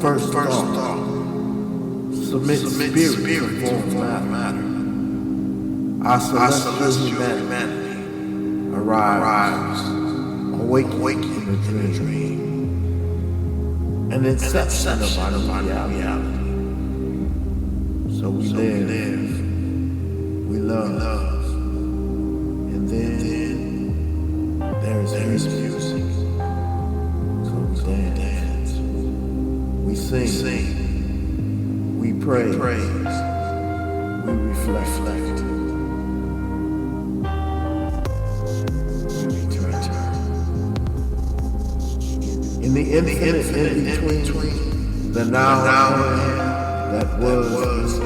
First thought, submit spirit before matter. Our celestial humanity arrives, awakening in the dream, an inception of our reality. So we live, we love, and then there is music. So we dance, we sing, we praise, we reflect, we return. In the infinite in between, the now that was,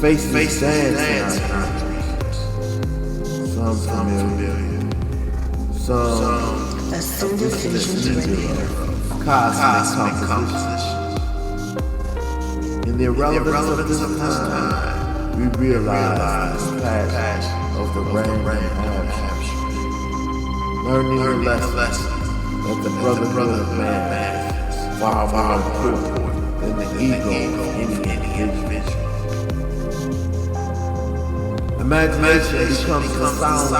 faces dance in our dreams. Some familiar, some distant, cosmic composition. In the irrelevance of this time, we realize the passion of the random abstraction, learning the lesson that the brotherhood of man is far more important than the ego of any individual. Imagination becomes the sound of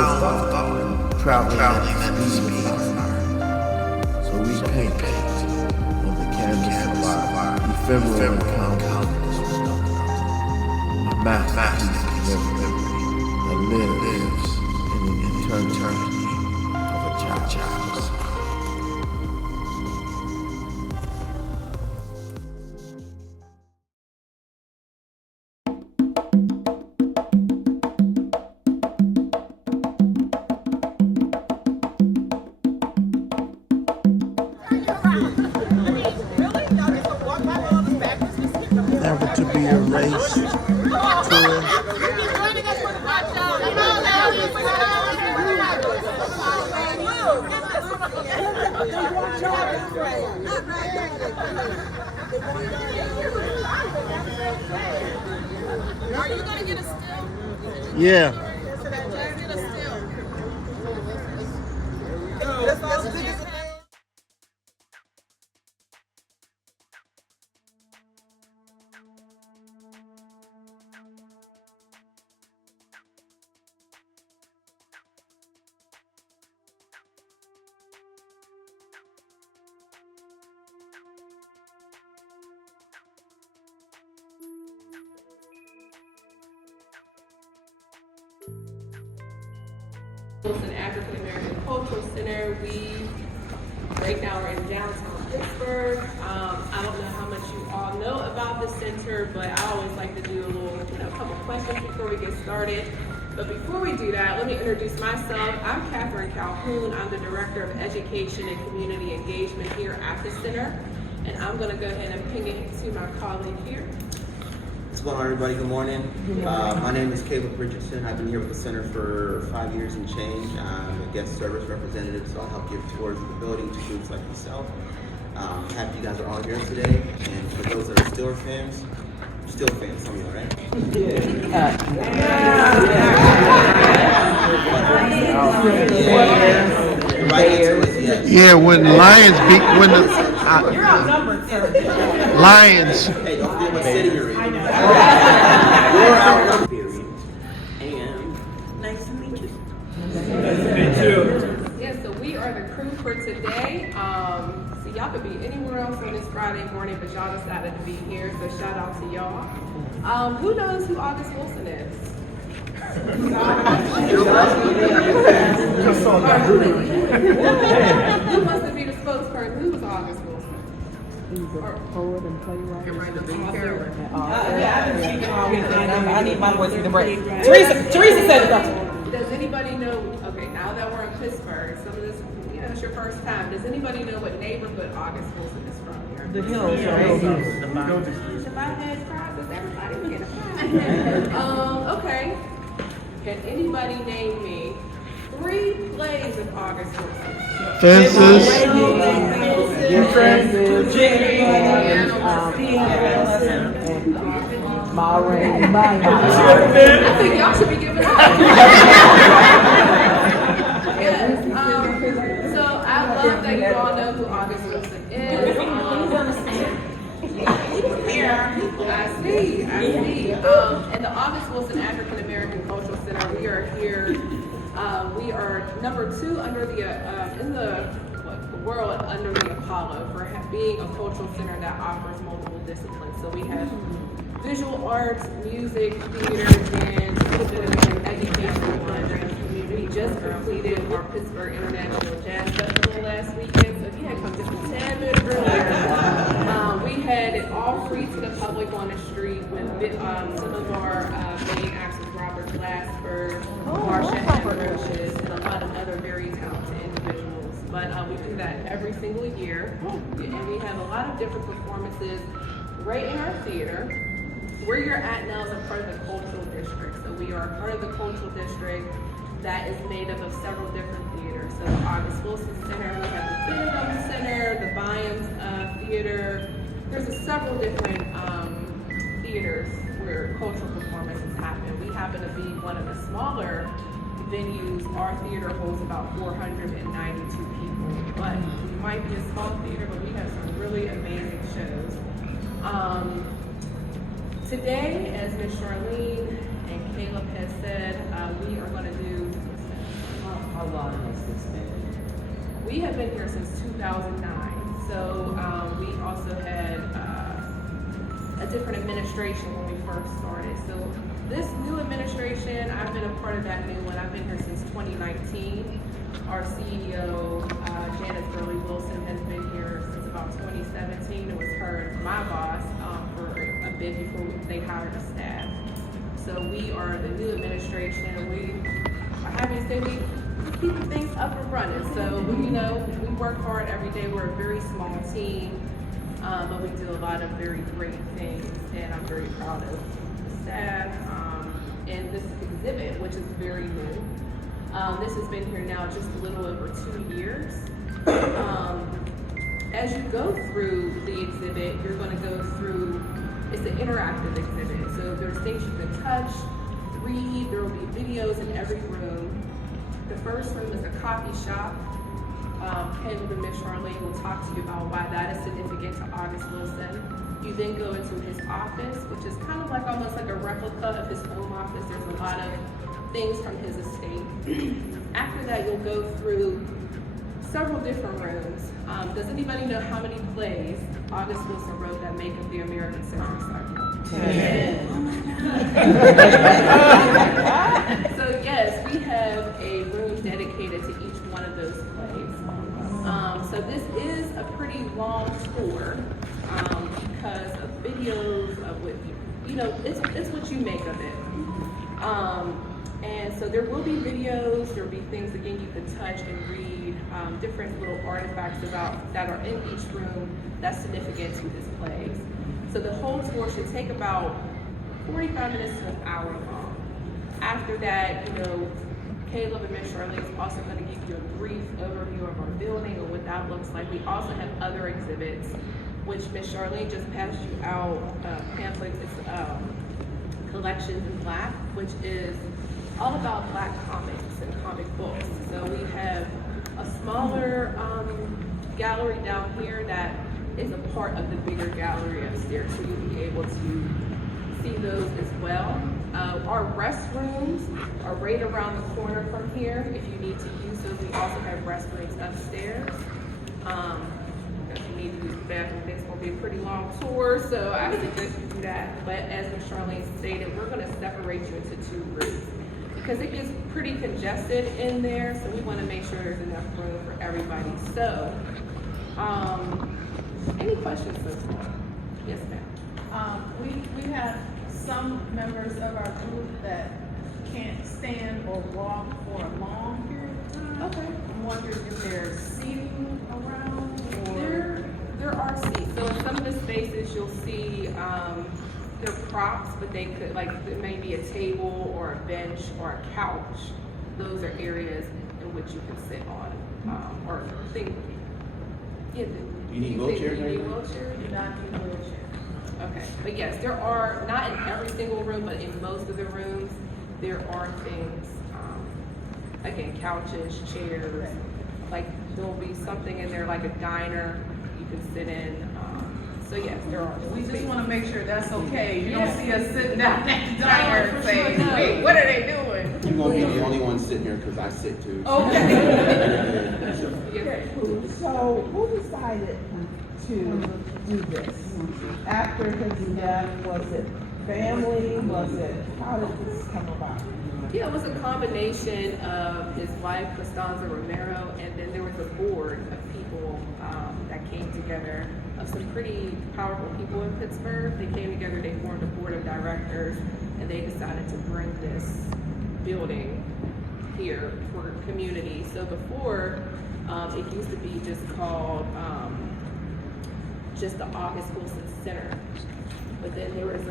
thought, traveling at the speed of art. So we paint on the canvas of our ephemeral encounters, a masterpiece that lives in the eternity of a child's. Never to be erased. Are you going to get a still? Yeah. Get a still. An African American Cultural Center. We right now are in downtown Pittsburgh. I don't know how much you all know about the center, but I always like to do a little, couple questions before we get started. But before we do that, let me introduce myself. I'm Catherine Calhoun. I'm the Director of Education and Community Engagement here at the center. And I'm going to go ahead and ping it to my colleague here. What's going on, everybody? Good morning. My name is Caleb Richardson. I've been here with the center for 5 years and change. I'm a guest service representative, so I'll help give tours of the building to groups like yourself. Happy you guys are all here today. And for those that are still fans, some of you, right? Yeah, when the Lions beat, You're outnumbered, sir. Lions. Hey, don't forget what city you're in. I know. And Nice to meet you. Yeah, so we are the crew for today. So y'all could be anywhere else on this Friday morning, but y'all decided to be here, so shout out to y'all. Who knows who August Wilson is? Who wants to be the spokesperson? Who's August Wilson? He's a poet and playwright. I need my voice to break. Teresa said it. Does anybody know, okay, now that we're in Pittsburgh, some of this, it's your first time. Does anybody know what neighborhood August Wilson is from here? The Hills, right? Shabbat prizes, everybody will get a prize. Okay. Can anybody name me 3 plays of August Wilson? Fences. Bahrain. I think y'all should be giving up. Yes. So I love that you all know who August Wilson is. I see. And the August Wilson African American Cultural Center, we are here. We are number 2 under in the world under the Apollo for being a cultural center that offers multiple disciplines. So we have visual arts, music, theater, dance, a little bit of educational programs. We just completed our Pittsburg International Jazz Festival last weekend, so if you had come just a tad bit earlier, we had it all free to the public on the street with some of our main acts, Robert Glassberg, Marsha Ambrosius, and a lot of other very talented individuals. But we do that every single year, and we have a lot of different performances right in our theater. Where you're at now is a part of the cultural district. So we are a part of the cultural district that is made up of several different theaters. So the August Wilson Center, we have the Philadelphia Center, the Byams Theater. There's several different theaters where cultural performances happen. We happen to be one of the smaller venues. Our theater holds about 492 people, but we might be a small theater, but we have some really amazing shows. Today, as Ms. Charlene and Caleb has said, we are going to do. How long has this been? We have been here since 2009. So we also had a different administration when we first started. So this new administration, I've been a part of that new one. I've been here since 2019. Our CEO, Janice Burley Wilson, has been here since about 2017. It was her, my boss, for a bit before they hired a staff. So we are the new administration. We are happy to say we keep things up and running. So, we work hard every day. We're a very small team, but we do a lot of very great things, and I'm very proud of the staff. And this exhibit, which is very new, this has been here now just a little over 2 years. As you go through the exhibit, you're going to go through, it's an interactive exhibit. So there's things you can touch, read, there will be videos in every room. The first room is a coffee shop. Caleb and Ms. Charlene will talk to you about why that is significant to August Wilson. You then go into his office, which is kind of like almost like a replica of his home office. There's a lot of things from his estate. After that, you'll go through several different rooms. Does anybody know how many plays August Wilson wrote that make up the American Century Cycle? 10. So yes, we have a room dedicated to each one of those plays. So this is a pretty long tour because of videos of what it's what you make of it. And so there will be videos, there will be things again you can touch and read, different little artifacts that are in each room that's significant to his plays. So the whole tour should take about 45 minutes to an hour long. After that, Caleb and Ms. Charlene is also going to give you a brief overview of our building and what that looks like. We also have other exhibits, which Ms. Charlene just passed you out pamphlets. It's Collections in Black, which is all about Black comics and comic books. So we have a smaller gallery down here that is a part of the bigger gallery upstairs, so you'll be able to see those as well. Our restrooms are right around the corner from here. If you need to use those, we also have restrooms upstairs. If you need to use the bathroom, it's going to be a pretty long tour, so I suggest you do that. But as Ms. Charlene stated, we're going to separate you into 2 groups because it gets pretty congested in there, so we want to make sure there's enough room for everybody. So, any questions so far? Yes, ma'am. We have some members of our group that can't stand or walk for a long period of time. Okay. I'm wondering if there's seating around or... There are seats. So in some of the spaces you'll see they're props, but they could, there may be a table or a bench or a couch. Those are areas in which you can sit on or think. Yeah, You need wheelchairs? You need wheelchairs? do not need a wheelchair. Okay, but yes, there are, not in every single room, but in most of the rooms, there are things, again, couches, chairs, there'll be something in there like a diner you can sit in. So yes, there are. We just wanna make sure that's okay. You don't see us sitting down at the diner for and sure, saying, no. wait, what are they doing? You're gonna be the only one sitting here because I sit too. Okay. Yes. So who decided to do this? After his death, was it family? Was it, how did this come about? Yeah, it was a combination of his wife, Costanza Romero, and then there was a board of people that came together, of some pretty powerful people in Pittsburgh. They came together, they formed a board of directors, and they decided to bring this building here for community. So before, it used to be just called just the August Wilson Center. But then there was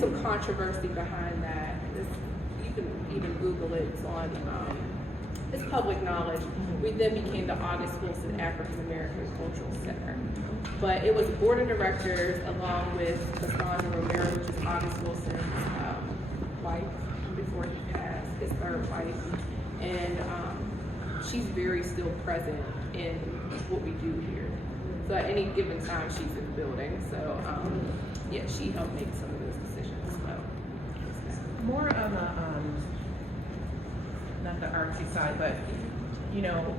some controversy behind that. You can even Google it. It's on, it's public knowledge. We then became the August Wilson African American Cultural Center. But it was a board of directors along with Costanza Romero, which is August Wilson's wife before he passed, his third wife. And she's very still present in what we do here. So at any given time, she's in the building. So yeah, she helped make some of those decisions. So. More on the, not the artsy side, but, you know,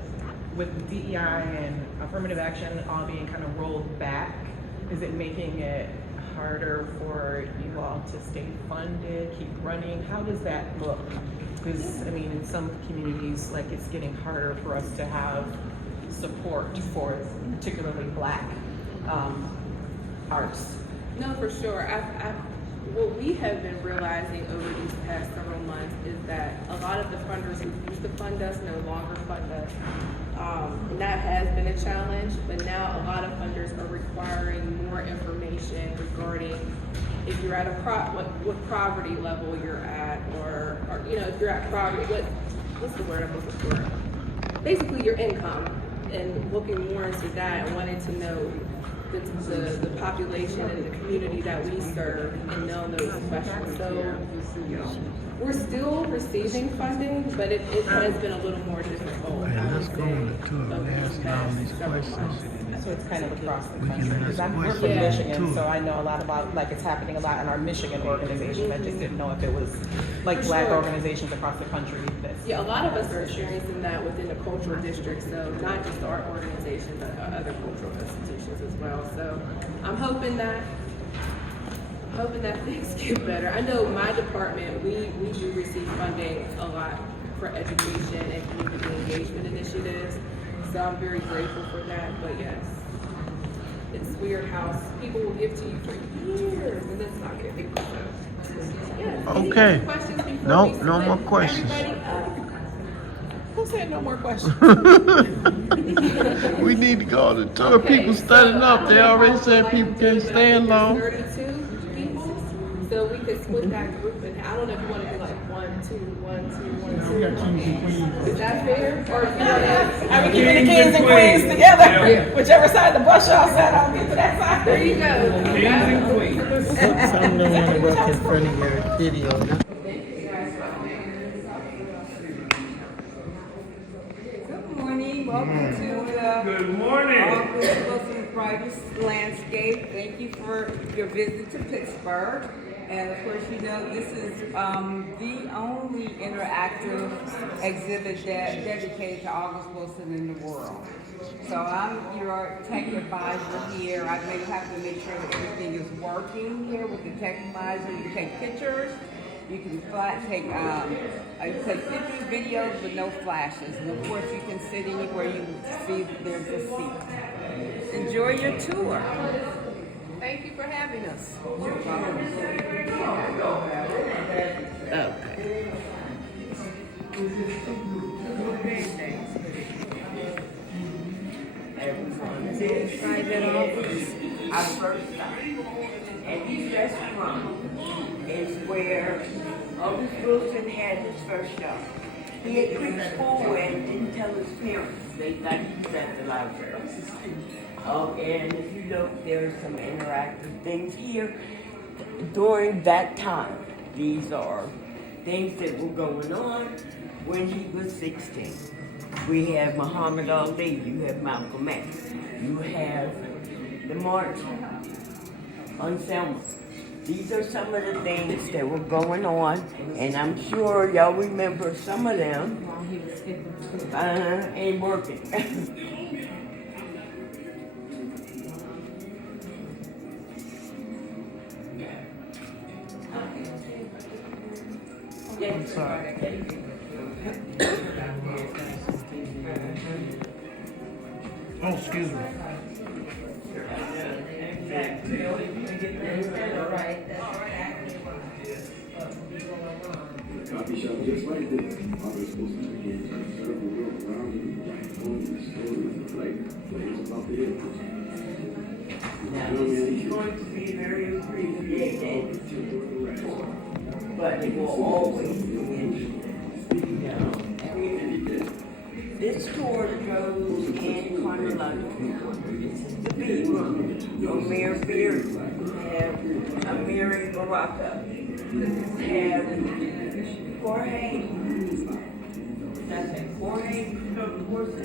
with DEI and affirmative action all being kind of rolled back, is it making it harder for you all to stay funded, keep running? How does that look? Because, I mean, in some communities, like, it's getting harder for us to have support for particularly Black arts. No, for sure. What we have been realizing over these past several months is that a lot of the funders who used to fund us no longer fund us. And that has been a challenge, but now a lot of funders are requiring more information regarding if you're at what poverty level you're at, or you know, if you're at poverty, what's the word I'm looking for? Basically your income, and looking more into that and wanting to know the population and the community that we serve and know those questions. So we're still receiving funding, but it has been a little more difficult. Hey, let's go on the tour. We're asking all these questions. So it's kind of across the We can country. ask Because we're from questions. Michigan, Too. so I know a lot about, like, it's happening a lot in our Michigan organization. I just didn't know if it was like For Black sure. organizations across the country. Yeah, a lot of us are experiencing that within the cultural district, so not just our organization, but other cultural institutions as well. So I'm hoping that things get better. I know my department, we do receive funding a lot for education and community engagement initiatives. So I'm very grateful for that, but yes, it's weird how people will give to you for years and it's not getting people. Yeah. Okay. Any questions before No, we no split more questions. everybody up? Who said no more questions? We need to go on the tour. Okay, People standing so up. They I don't know already how said we'd people like to do can't it, but I think stand long. there's 32 people, so we could split that group, and I don't know if you want to do like 1, 2, 1, 2, 1, 2. Is that fair? Or if you want to? Are we keeping the kings and queens together? Whichever side the bus y'all sat on, get to that side. There you go. Some don't want to work in front of your video. Good morning, welcome to the Good morning. August Wilson's Brightest Landscape. Thank you for your visit to Pittsburgh. And of course, you know, this is the only interactive exhibit dedicated to August Wilson in the world. So I'm your tech advisor here. I may have to make sure that everything is working here with the tech advisor. You can take pictures. You can take pictures, videos with no flashes. And of course, you can sit anywhere you see that there's a seat. Enjoy your tour. Thank you for having us. You're welcome. Everyone's inside that office. I first started. And this restaurant is where August Wilson had his first show. He had quit school and didn't tell his parents. They thought he was at the library. And if you look, there's some interactive things here during that time. These are things that were going on when he was 16. We have Muhammad Ali, you have Malcolm X, you have the march on Selma. These are some of the things that were going on, and I'm sure y'all remember some of them. Ain't working. I'm sorry. Oh, excuse me. Coffee shop just like this. Others supposed to begin to serve the world around you, write poems and stories of life, plays about the edges. Now, this is going to be very appreciated, but it will always be this tour goes in chronological order. This is the people. Omar Beard, have Amiri Baraka, have Jorge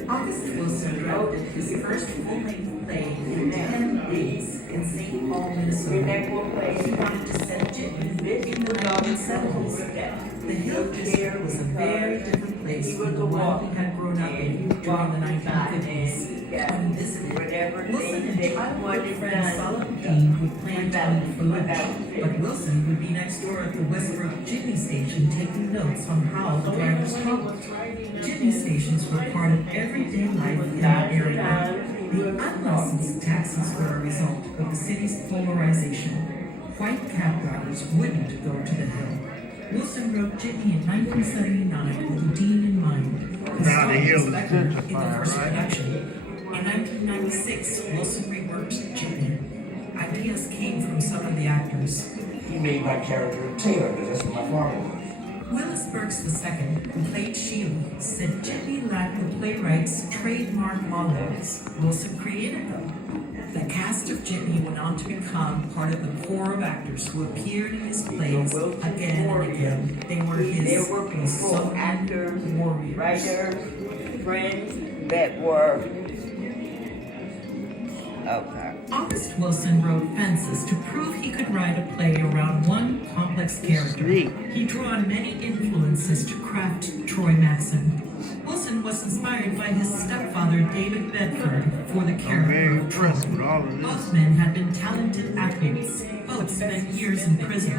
August Wilson wrote his first full-length play in 10 days in St. Paul, Minnesota. He wanted to set Jimmy in the 1970s. The Hill District was a very different place from the one he had grown up in during the 1950s. When he visited, Wilson and childhood friend Solomon Dean would plan to meet for lunch, but Wilson would be next door at the Westbrook Jimmy Station taking notes on how the drivers talked. Jimmy stations were part of everyday life in that area. The unlicensed taxis were a result of the city's polarization. White cab drivers wouldn't go to the Hill. Wilson wrote Jimmy in 1979 with Dean in mind. Now the Hill is In the gentrified, first right? production. In 1996, Wilson reworked Jimmy. Ideas came from some of the actors. He made my character Taylor, because that's what my father was. Willis Burks II, who played Shield, said Jimmy lacked the playwright's trademark monologues. Wilson created them. The cast of Jimmy went on to become part of the core of actors who appeared in his plays again and again. They were his people, actors, warriors. writers, friends that were okay. August Wilson wrote Fences to prove he could write a play around one complex character. He drew on many influences to craft Troy Maxon. Wilson was inspired by his stepfather David Bedford for the character of Troy. Both men had been talented athletes. Both spent years in prison.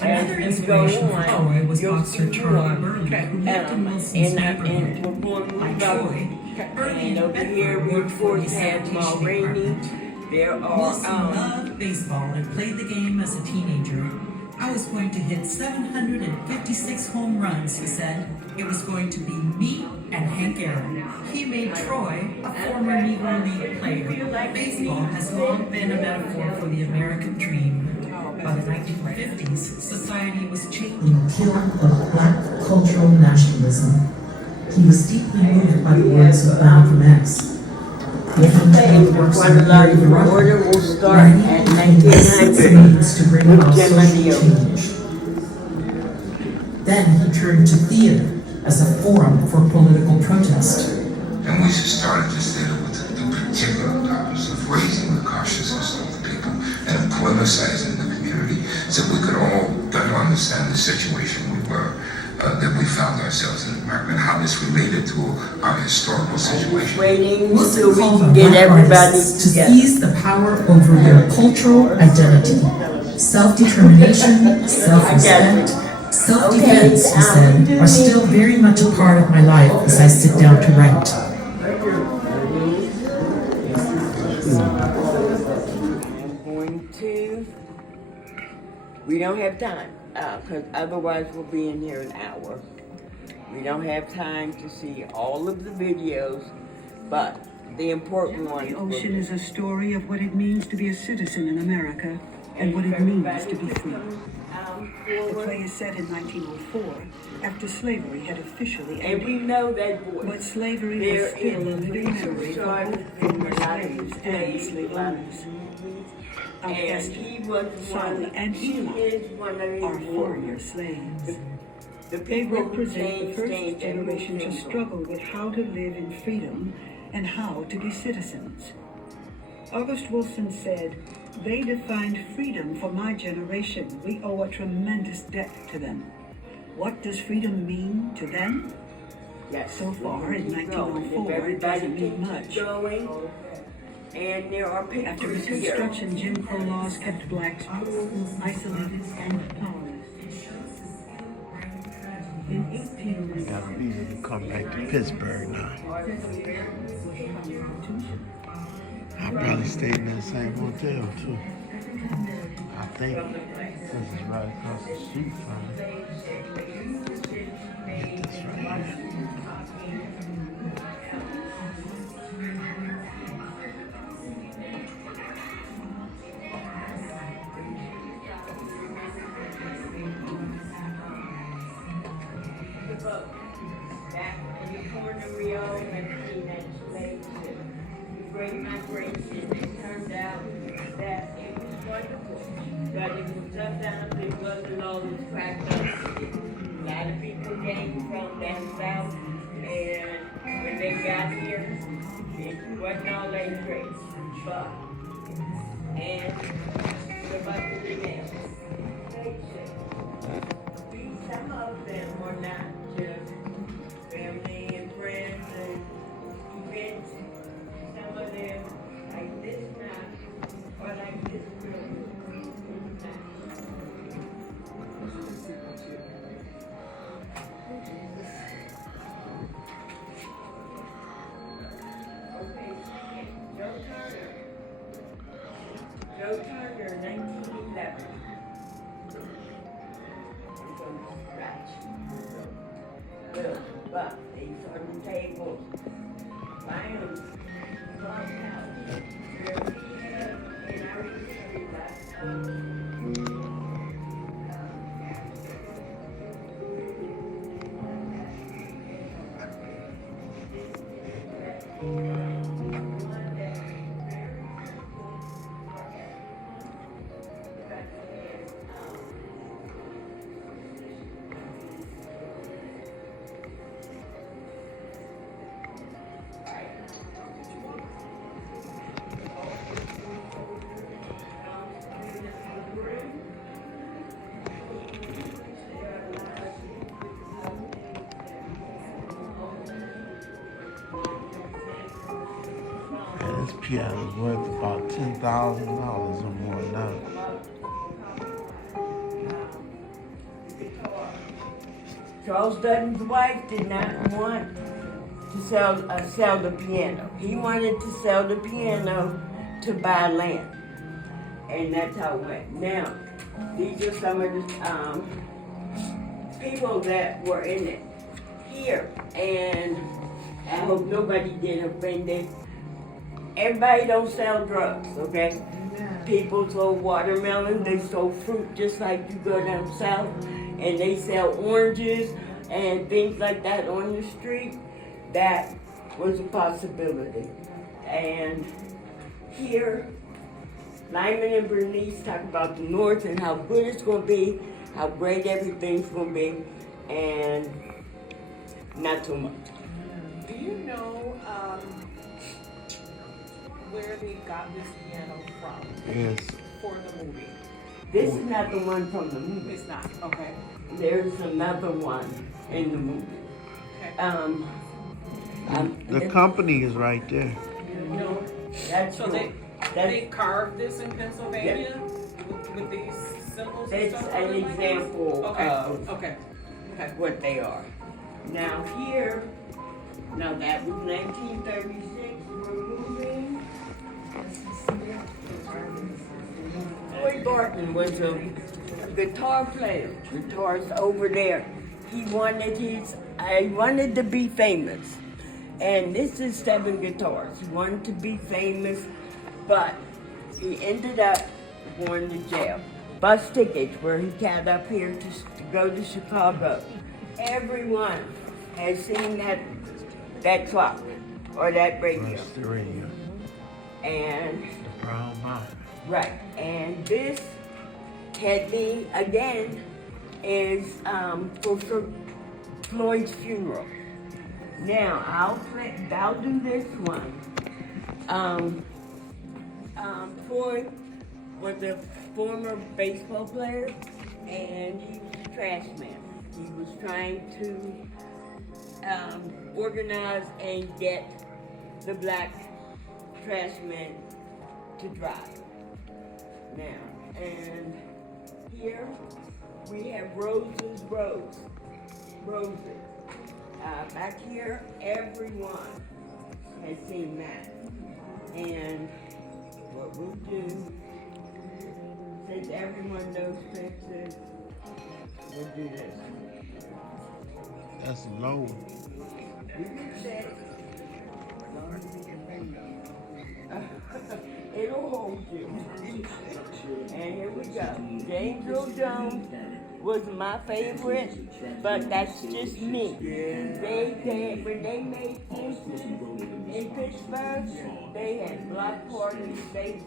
Another inspiration for Troy was boxer Charlie Burley, who lived in Wilson's neighborhood. Like Troy, Burley and Bedford worked for the sanitation department. Wilson loved baseball and played the game as a teenager. I was going to hit 756 home runs, he said. It was going to be me and Hank Aaron. He made Troy a former Negro League player. Baseball has long been a metaphor for the American dream. By the 1950s, society was changing. Killed of black cultural nationalism. He was deeply moved by the words of Malcolm X. This play in chronological order will start at 1900 to bring about social change. Then he turned to theater as a forum for political protest. And we started this theater with the particular purpose of raising the consciousness of the people and politicizing the community so we could all better understand the situation we were, that we found ourselves in America and how this related to our historical situation. Wilson called on black artists to seize the power over their cultural identity, self-determination, self-respect, self-defense, he said, are still very much a part of my life as I sit down to write. We don't have time, because otherwise we'll be in here an hour. We don't have time to see all of the videos, but the important one. The Ocean is a story of what it means to be a citizen in America and what it means to be free. The play is set in 1904, after slavery had officially ended. And we know that voice. But slavery was still a living memory for both former slaves and slave owners. Our Esther, Sally, and Enoch are former slaves. They represent the first generation to struggle with how to live in freedom and how to be citizens. August Wilson said, "They defined freedom for my generation. We owe a tremendous debt to them." What does freedom mean to them? Yes. So far, in If 1904, it everybody doesn't mean can much. keep going, and there are After pictures here. Reconstruction, Jim Crow laws kept blacks poor, isolated, and powerless. In 18 Got a visa to come back to Pittsburg now. I probably stayed in that same hotel too. I think this is right across the street from me. Get this right here. Back in the corner, we all had seen that slave ship. The Great Migration. It turned out that it was wonderful, but it was sometimes it wasn't always cracked up. A lot of people came from down south, and when they got here, it wasn't all that great. But, and about the remains, slave ship. Some of them were not just family and friends and events. Some of them, like this map, or like this room. Okay, Joe Turner. Joe Turner, 1911. But these are the tables, lions, clubhouse, where we have in our history And this piano's worth about $10,000 or more now. Charles Dutton's wife did not want to sell the piano. He wanted to sell the piano to buy land. And that's how it went. Now, these are some of the people that were in it here. And I hope nobody get offended. Everybody don't sell drugs, okay? People sold watermelon, they sold fruit just like you go down south, and they sell oranges and things like that on the street. That was a possibility. And here, Lyman and Bernice talk about the North and how good it's gonna be, how great everything's gonna be, and not too much. Do you know where they got this piano from? Yes. For the movie? This is not the one from the movie. It's not, okay. There's another one in the movie. Okay. The company is right there. No. That's So true. they carved this in Pennsylvania with these symbols and It's stuff? an on it like this? example Okay, of okay. what they are. Now here, now that was 1936, we're moving. Floyd Barton was a guitar player. Guitar's over there. He wanted to be famous. And this is 7 guitars. He wanted to be famous, but he ended up going to jail. Bus tickets where he got up here to go to Chicago. Everyone has seen that clock or that radio. That's the radio. And The brown mountain. right, and this Teddy again is for Floyd's funeral. Now I'll do this one. Troy was a former baseball player, and he was a trash man. He was trying to organize and get the black trash men to drive. Now, and here we have Rose's Roses. Back here, everyone has seen that. And what we'll do, since everyone knows pictures, we'll do this. That's low. We can say, it'll hold you. And here we go. James Earl Jones was my favorite, but that's just me. When they made fences in Pittsburg, they had block parties. They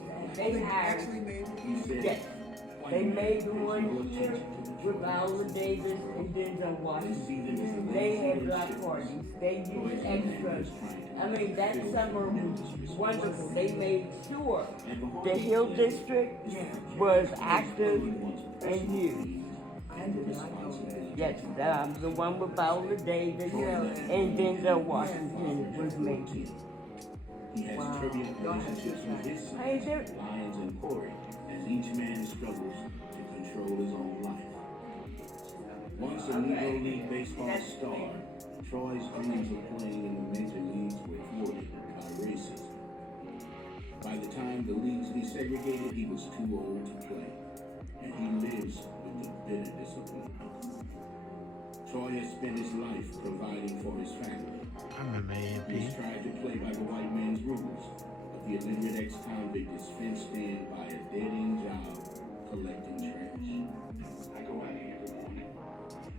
hired. Yes. They made the one here with Viola Davis and Denzel Washington. They had block parties. They used extras. I mean, that summer was wonderful. They made sure the Hill District was active and used. Yes, the one with Viola Davis and Denzel Washington was made. He has turbulent relationships with his sons, Lions and Corey, as each man struggles to control his own life. Once a Negro League baseball star, Troy's dreams of playing in the major leagues were thwarted by racism. By the time the leagues desegregated, he was too old to play, and he lives with the bitter disappointment. Troy has spent his life providing for his family. I remember He's tried to play by the white man's rules, but the illiterate ex-convict is fenced in by a dead-end job collecting trash. I go out here every morning.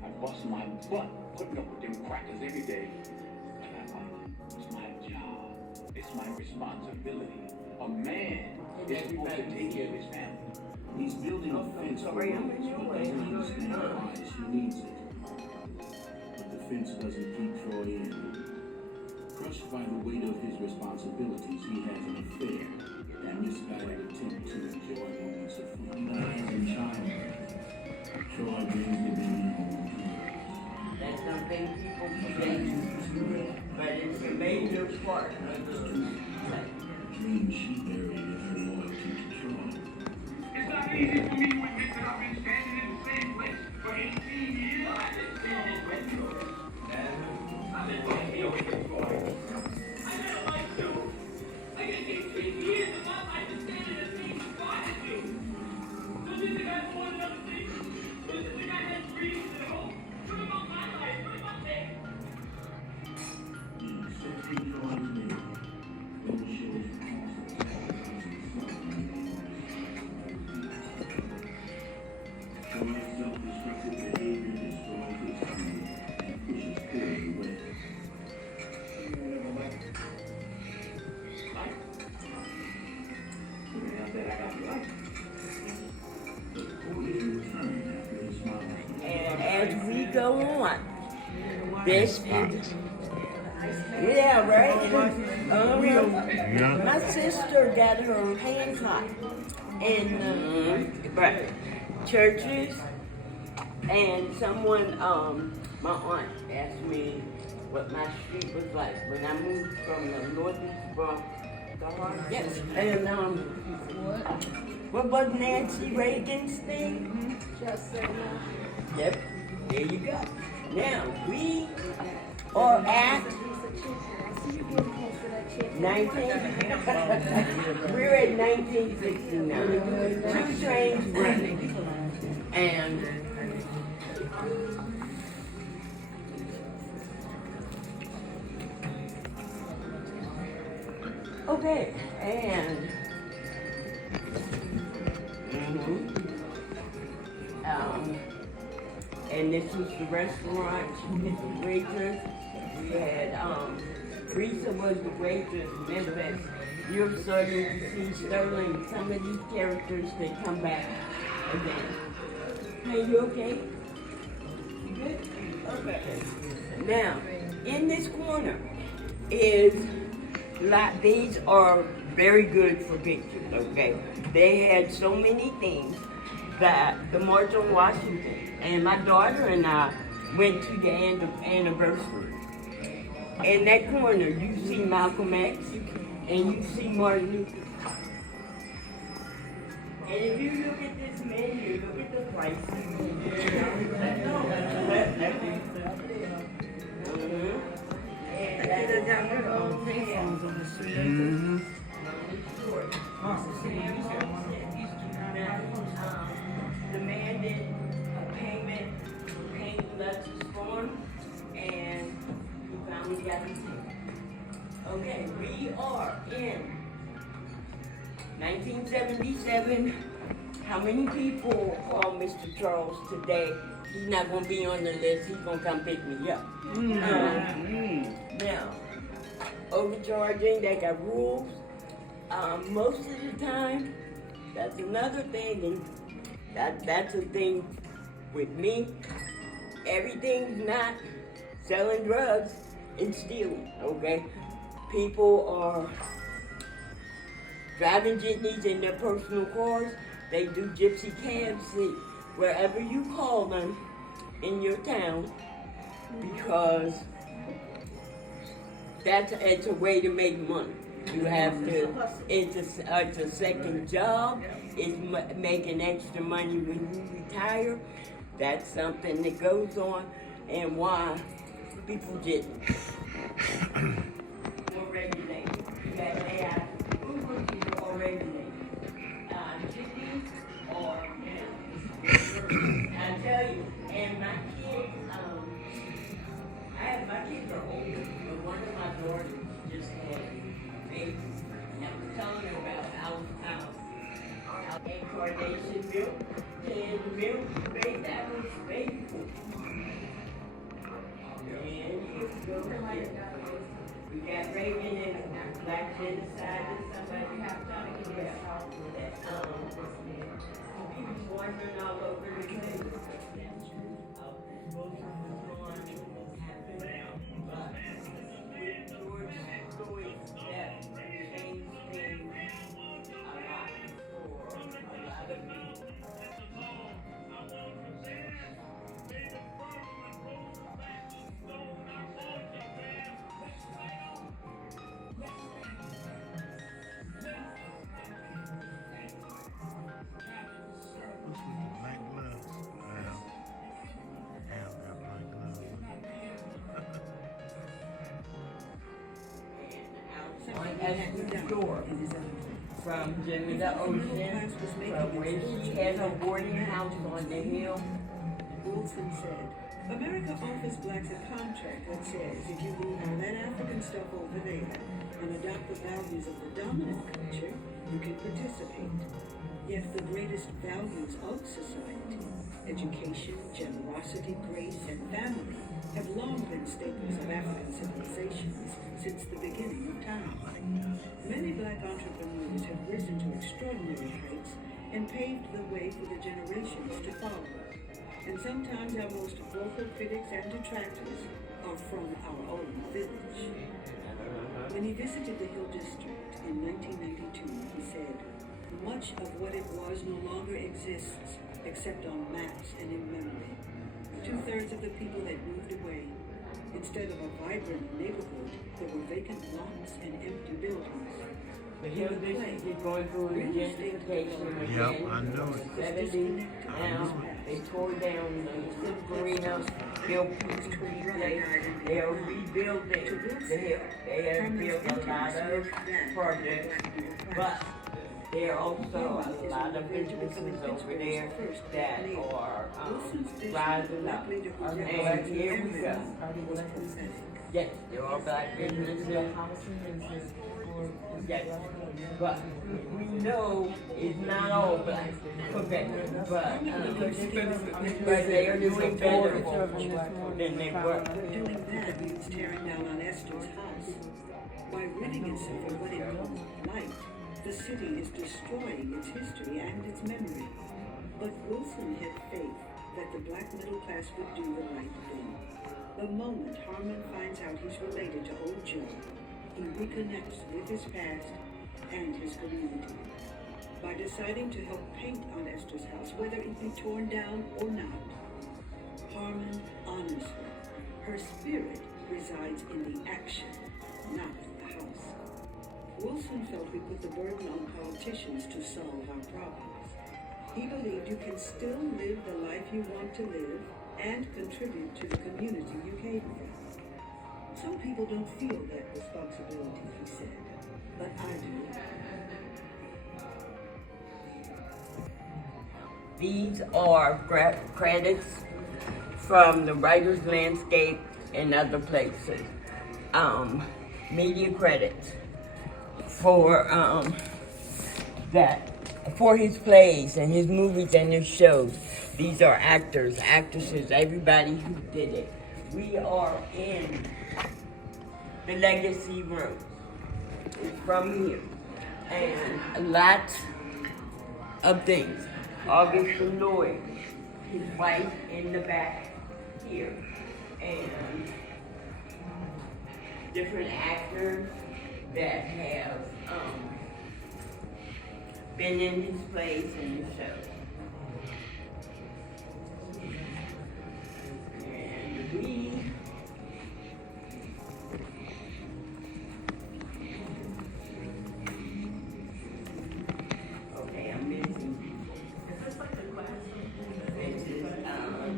I bust my butt putting up with them crackers every day. But I like it. It's my job. It's my responsibility. A man is supposed to take care of his family. He's building a fence for Rose, but doesn't understand why she needs it. But the fence doesn't keep Troy in. Crushed by the weight of his responsibilities, he has an affair, a misguided attempt to enjoy moments of fun. As a child, Troy brings the baby home. That's something people forget, but it's a major part of the Dream she buried in her loyalty to Troy. It's not easy for me to admit that I've been standing in the same place for 18 years. I've been standing with you. I've been waiting here with you, boy. I had a life too. I get 18 years of my life to stand in the same spot as you. Don't you think I have more than other things? Don't you think I had dreams at home? What about my life? What about this? The accepting Troy's name, though shows Troy's self-destructive behavior destroys his family and pushes Corey away. And as we go on, this is, yeah, right? My sister got her hands hot in churches, and someone, my aunt asked me what my street was like when I moved from the northeast Bronx to Harlem. Yes, and what was Nancy Reagan's thing? Just say no. Yep, there you go. Now, we are at 1969. We're at 1969. 2 trains running. And okay, and and this was the restaurant with the waitress. We had Risa was the waitress, Memphis. You're starting to see Sterling, some of these characters that come back again. Hey, you okay? You good? Okay. Now, in this corner is these are very good for pictures, okay? They had so many things that the March on Washington, and my daughter and I went to the anniversary. In that corner, you see Malcolm X, and you see Martin Luther. And if you look at this menu, look at the prices. Demanded a payment, paying Lexus form, and we finally got it. Okay, we are in 1977. How many people call Mr. Charles today? He's not gonna be on the list, he's gonna come pick me up. Now, overcharging, they got rules. Most of the time, that's another thing, and that's a thing with me. Everything's not selling drugs and stealing, okay? People are driving jitneys in their personal cars. They do gypsy cabs, wherever you call them in your town, because it's a way to make money. You have to, it's a second job, it's making extra money when you retire. That's something that goes on, and why people didn't. More regulated. You got AI, more regulated. Jitneys or, I tell you, and my kids, my kids are older, but one of my daughters just had baby. And I was telling her about our incarnation milk, and milk, baby, that was baby food. And here we go. We got Reagan and black genocide and somebody have time to get out that people wandering all over the place. From Jimmy the Ocean, from where she has her boarding house on the hill. Wilson said, America offers blacks a contract that says if you leave all that African stuff over there and adopt the values of the dominant culture, you can participate. Yet the greatest values of society, education, generosity, grace, and family, have long been staples of African civilizations since the beginning of time. Many black entrepreneurs have risen to extraordinary heights and paved the way for the generations to follow. And sometimes our most vocal critics and detractors are from our own village. When he visited the Hill District in 1992, he said, much of what it was no longer exists except on maps and in memory. 2/3 of the people had moved away. Instead of a vibrant neighborhood, there were vacant lots and empty buildings. The Hill District is going through a gentrification again. Yep, I know it. 70 now, they tore down the Silverina, built Pittsburg. They are rebuilding the hill. They have built a lot of projects, but there are also a lot of businesses over there that are rising up. And here we go. Yes, there are black businesses. Yes, but we know it's not all black. Okay, but they are doing better than they were. Doing that means tearing down on Esther's house. By ridding itself of what it calls light, the city is destroying its history and its memory. But Wilson had faith that the black middle class would do the right thing. The moment Harmon finds out he's related to Old Joe, he reconnects with his past and his community. By deciding to help paint on Esther's house, whether it be torn down or not, Harmon honors her. Her spirit resides in the action, not the house. Wilson felt we put the burden on politicians to solve our problems. He believed you can still live the life you want to live and contribute to the community you came from. Some people don't feel that responsibility, he said, but I do. These are credits from the Writer's Landscape and other places. Media credits for for his plays and his movies and his shows. These are actors, actresses, everybody who did it. We are in the legacy room. It's from here. And a lot of things. August Lloyd, his wife in the back here. And different actors that have been in his plays and his shows. And we I'm missing. Is this like the classroom? This is,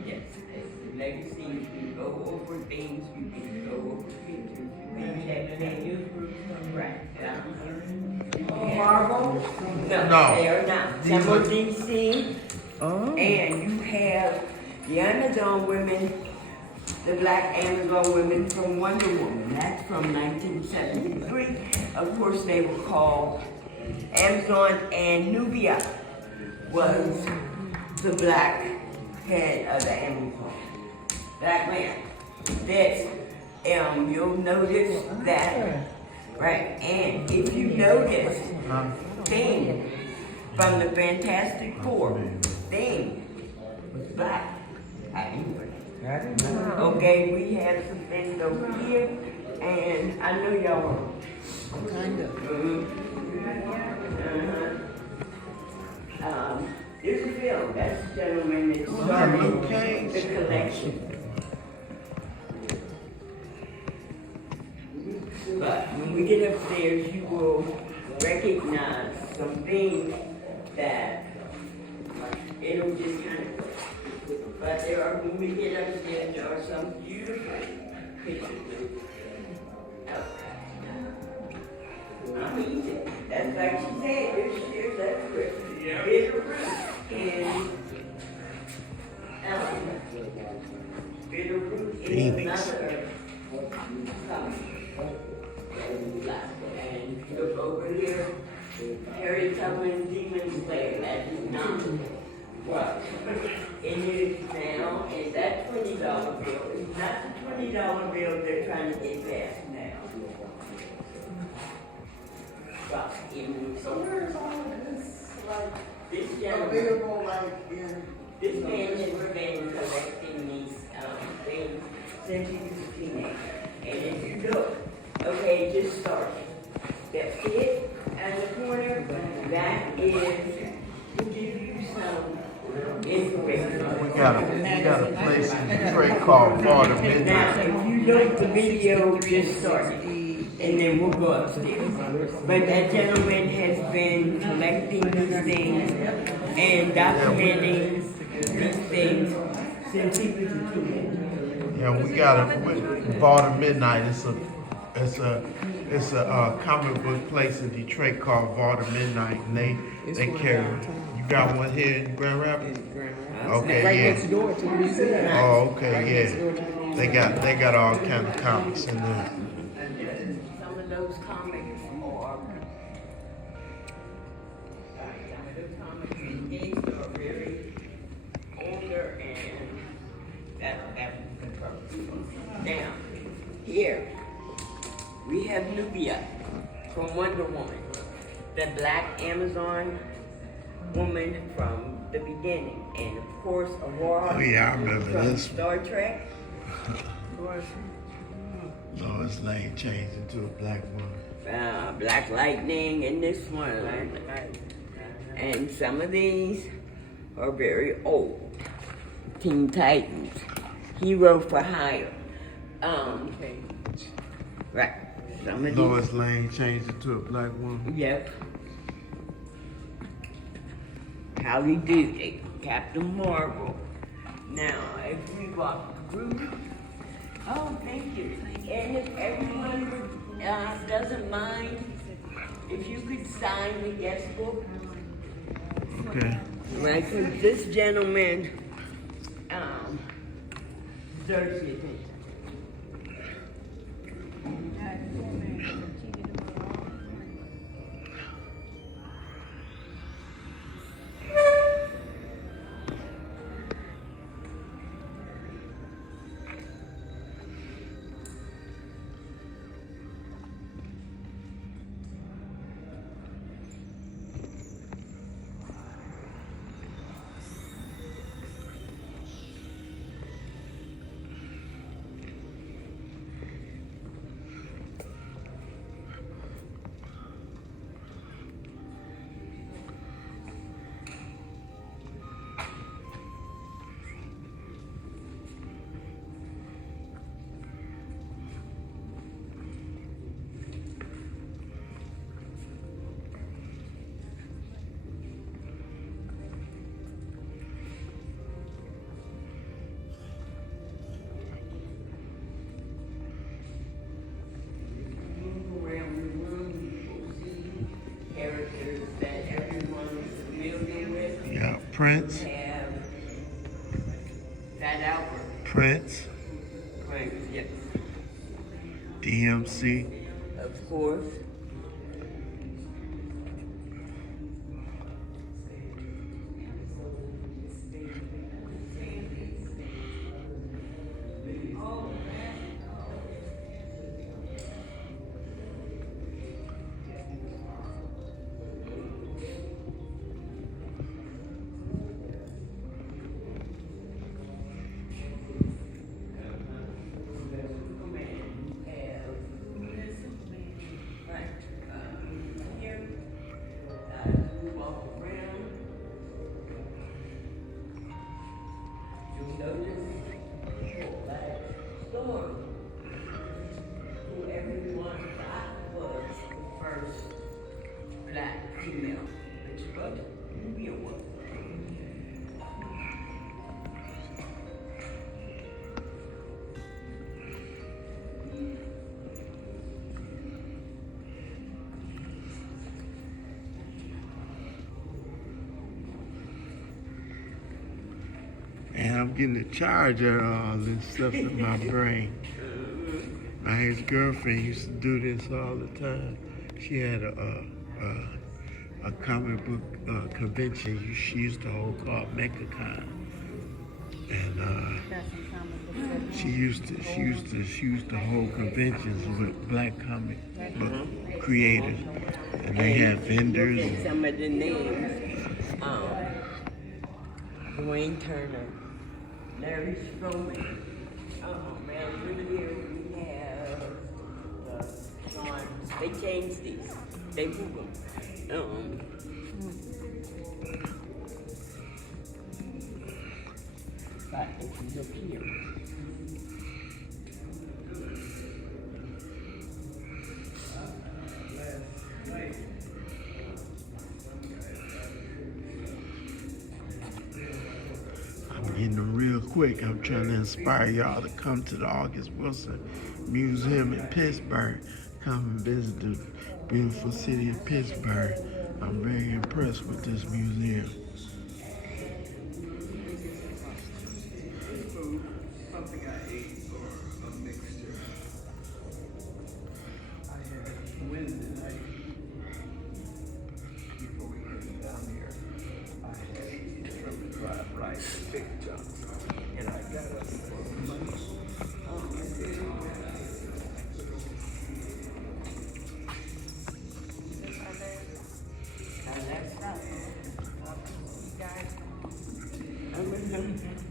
yes, it's legacy. You can go over things, you can go over pictures, you can check things. Right. Marvel? No, they are not. Some of DC. And you have the Amazon women, the black Amazon women from Wonder Woman. That's from 1973. Of course, they were called Amazon, and Nubia was the black head of the Amazon. Black man. This, you'll notice that, right? And if you notice, Thing from the Fantastic Four, Thing was black. Okay, we have some things over here, and I know y'all kind of. There's a film. That's the gentleman that started the collection. But when we get upstairs, you will recognize some things that it'll just kind of. But there are, when we get upstairs, there are some beautiful pictures. I mean, that's like she said, there's that script. Bitter root is bitter root is another and look over here, Harry Tubman Demon Slayer, that is not what it is now, and that $20 bill is not the $20 bill they're trying to get past now. But so where is all of this, like, this available, like, in this man has been collecting these things since he was a teenager. And if you look, okay, just started. That's it, and the corner, that is to give you some information. We got a place in Detroit called Florida Midnight. Now, if you look, the video just started, and then we'll go upstairs. But that gentleman has been collecting these things and documenting these things since he was a teenager. Yeah, we got a Florida Midnight. It's a comic book place in Detroit called Florida Midnight, and they carry. You got one here in Grand Rapids? Okay, right next door to the museum. Oh, okay, yeah. They got all kind of comics in there. Some of those comics are very older, and that was the purpose. Now, here we have Nubia from Wonder Woman, the black Amazon woman from the beginning, and of course Aurora I remember from this. Star Trek. Lois Lane changed into a black woman. Black Lightning in this one. And some of these are very old. Teen Titans, Hero for Hire. Right. Some of Lois Lane changed into a black woman. Yep. Howdy Doody, Captain Marvel. Now, if we walk through, oh, thank you. And if everyone doesn't mind, if you could sign the guest book. Okay. Right, because this gentleman deserves it. Yeah, Prince. That Albert. Prince. Prince, yes. DMC. Of course. And I'm getting a charge out of all this stuff in my brain. My ex-girlfriend used to do this all the time. She had a comic book convention she used to hold called MechaCon. And she used to hold conventions with black comic book creators. And they had vendors. Look at some of the names. Dwayne Turner, Larry Strowman. Oh man, over here we have they changed these. They moved them. But if you look here. Getting them real quick. I'm trying to inspire y'all to come to the August Wilson Museum in Pittsburg. Come and visit the beautiful city of Pittsburg. I'm very impressed with this museum. Something I ate or a mixture. I had Wednesday night before we came down here. I had shrimp fried rice, big chunks, and I got up for lunch.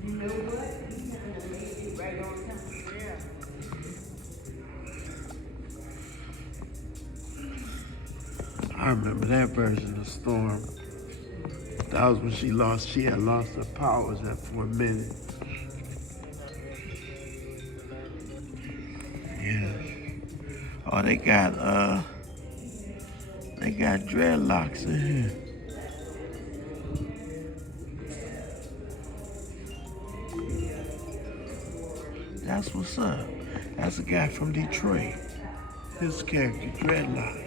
You know what? Right on time. Yeah. I remember that version of Storm. That was when she had lost her powers for a minute. Yeah. Oh, they got dreadlocks in here. That's what's up. That's a guy from Detroit. His character, dreadlocks.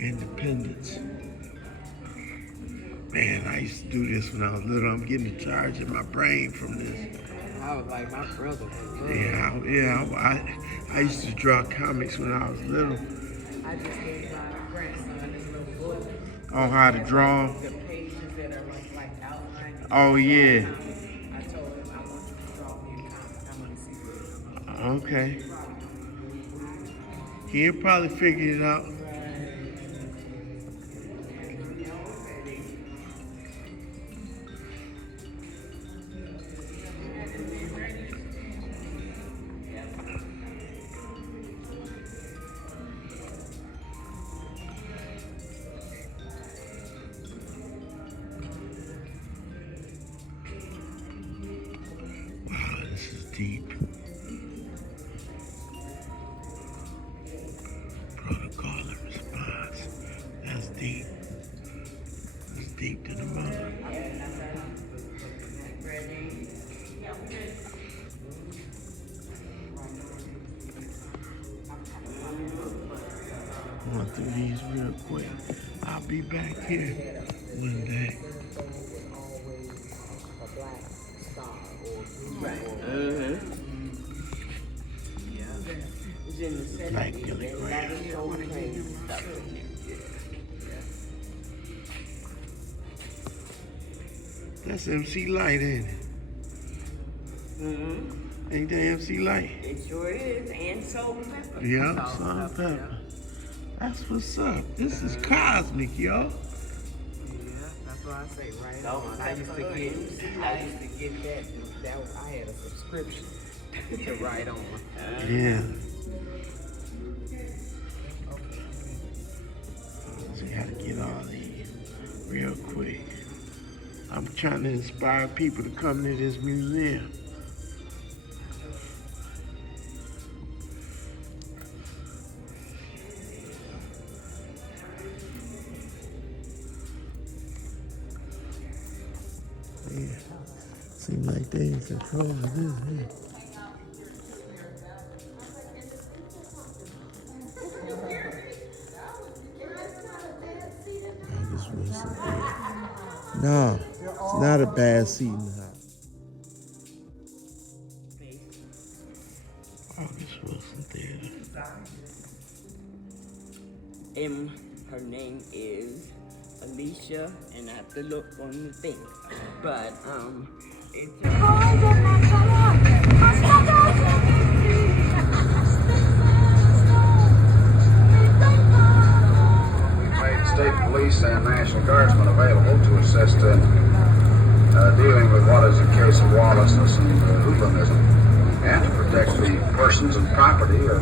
Independence. Man, I used to do this when I was little. I'm getting a charge in my brain from this. I was like my brother. I used to draw comics when I was little. I just gave my grandson his little book. On how to draw. The pages that are like outlined. Oh yeah. I told him I want you to draw me a comic. I want to see what it Okay. He'll probably figure it out. Deep. Protocol and response. That's deep. That's deep to the mother. I'm going through these real quick. I'll be back here one day. Like Billy Graham. That's MC Light, ain't it? Ain't that MC Light? It sure is, and Salt and Pepper. Yeah, Salt and Pepper. That's what's up. This is cosmic, y'all. That's what I say, right on. I used to get that I had a subscription to Right On. Yeah. So you gotta get all these real quick. I'm trying to inspire people to come to this museum. Yeah. Seems like they in control of this here. August Wilson Theater. No, it's not a bad seat in the house. August Wilson Theater. Her name is Alicia, and I have to look on the thing. But it's State police and National Guardsmen available to assist in dealing with what is a case of lawlessness and hooliganism, and to protect the persons and property of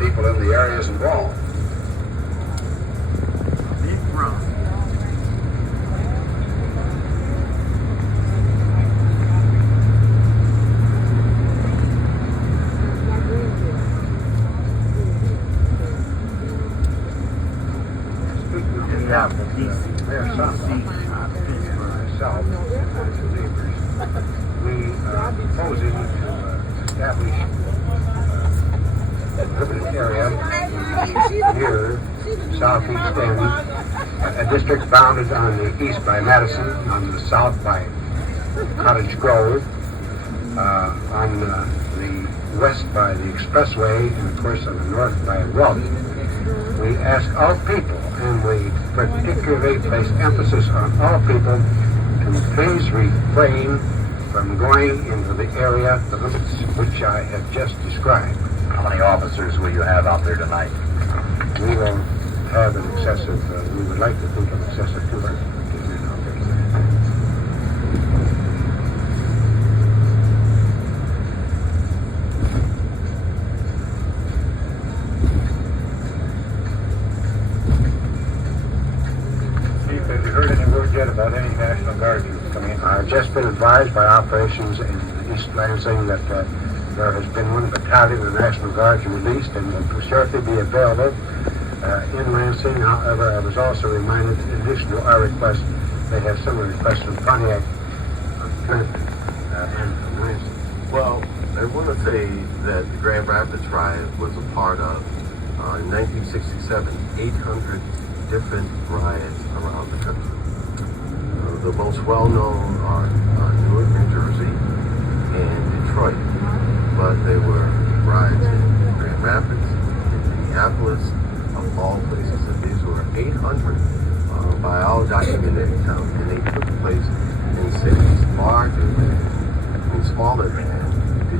people in the areas involved. Myself and his neighbors, we proposing to establish a urban area near southeast end, a district bounded on the east by Madison, on the south by Cottage Grove, on the west by the Expressway, and of course on the north by Raleigh. We ask all people, and we particularly place emphasis on all people, to please refrain from going into the area, the limits which I have just described. How many officers will you have out there tonight? We will have an excessive, we would like to think an excessive 200 out there tonight. National Guard troops coming in. I've just been advised by operations in East Lansing that there has been one battalion of the National Guards released and will shortly be available in Lansing. However, I was also reminded, in addition to our request, they have similar requests from Pontiac and from Lansing. Well, I want to say that the Grand Rapids riot was a part of, in 1967, 800 different riots around the country. The most well-known are Newark, New Jersey, and Detroit, but there were riots in Grand Rapids, in Minneapolis, of all places, and these were 800 by all documented accounts, and they took place in cities larger than, smaller than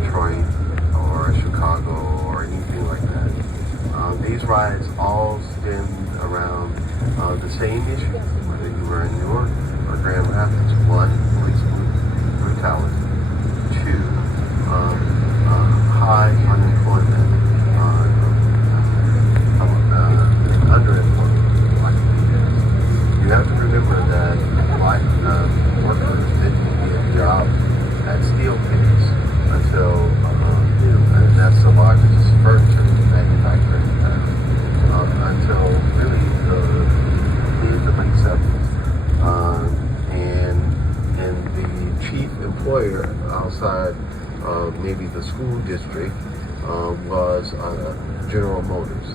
Detroit or Chicago or anything like that. These riots all stemmed around the same issue, whether you were in Newark or Grand Rapids. One, police brutality. Two, high unemployment, underemployment. You have to remember that black workers didn't get jobs at steel plants until, and that's the largest furniture manufacturer in town, until really the late 70s. And the chief employer outside of maybe the school district was General Motors.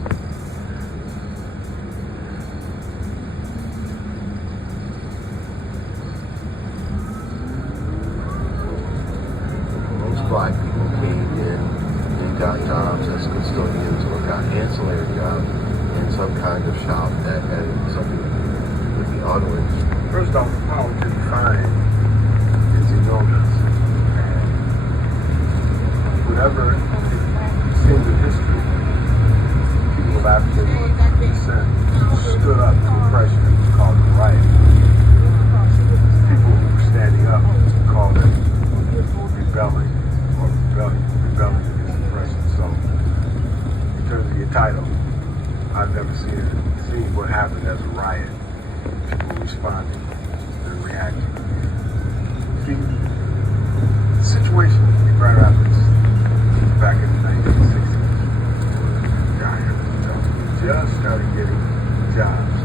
Black people came in and got jobs as custodians or got ancillary jobs in some kind of shop that had something to do with the auto industry. First off, the power to define is enormous. And whatever seems in history, people of African descent stood up to oppression. It was called a riot. People who were standing up called it rebelling. Rebelling against oppression. So, in terms of your title, I've never seen what happened as a riot. People responding and reacting. The situation in Grand Rapids back in the 1960s, we just started getting jobs.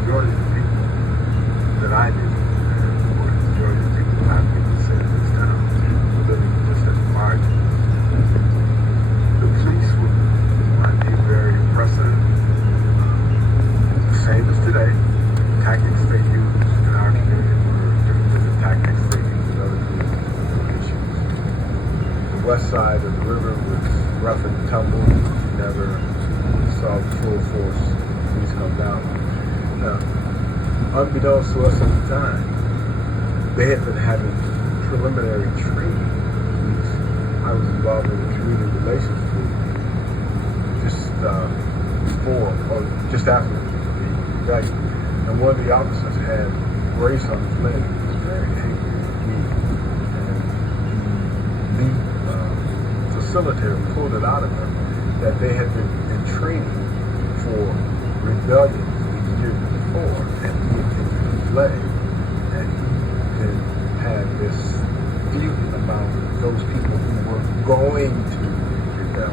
Majority of the people that I knew, majority of the people that said in this town were living just at the margin. The police were, I think, very impressive. The same as today. The tactics they used in our community were different than the tactics they used in other issues. The west side of the river was rough and tumble. You never saw the full force police come down. Now, unbeknownst to us at the time, they had been having preliminary training. I was involved in the community relations group just before, or just after the rebellion. And one of the officers had brace on his leg. He was very angry at me. And the facilitator pulled it out of him that they had been in training for rebellion years before, and he had been led, and he then had this feeling about those people who were going to rebel.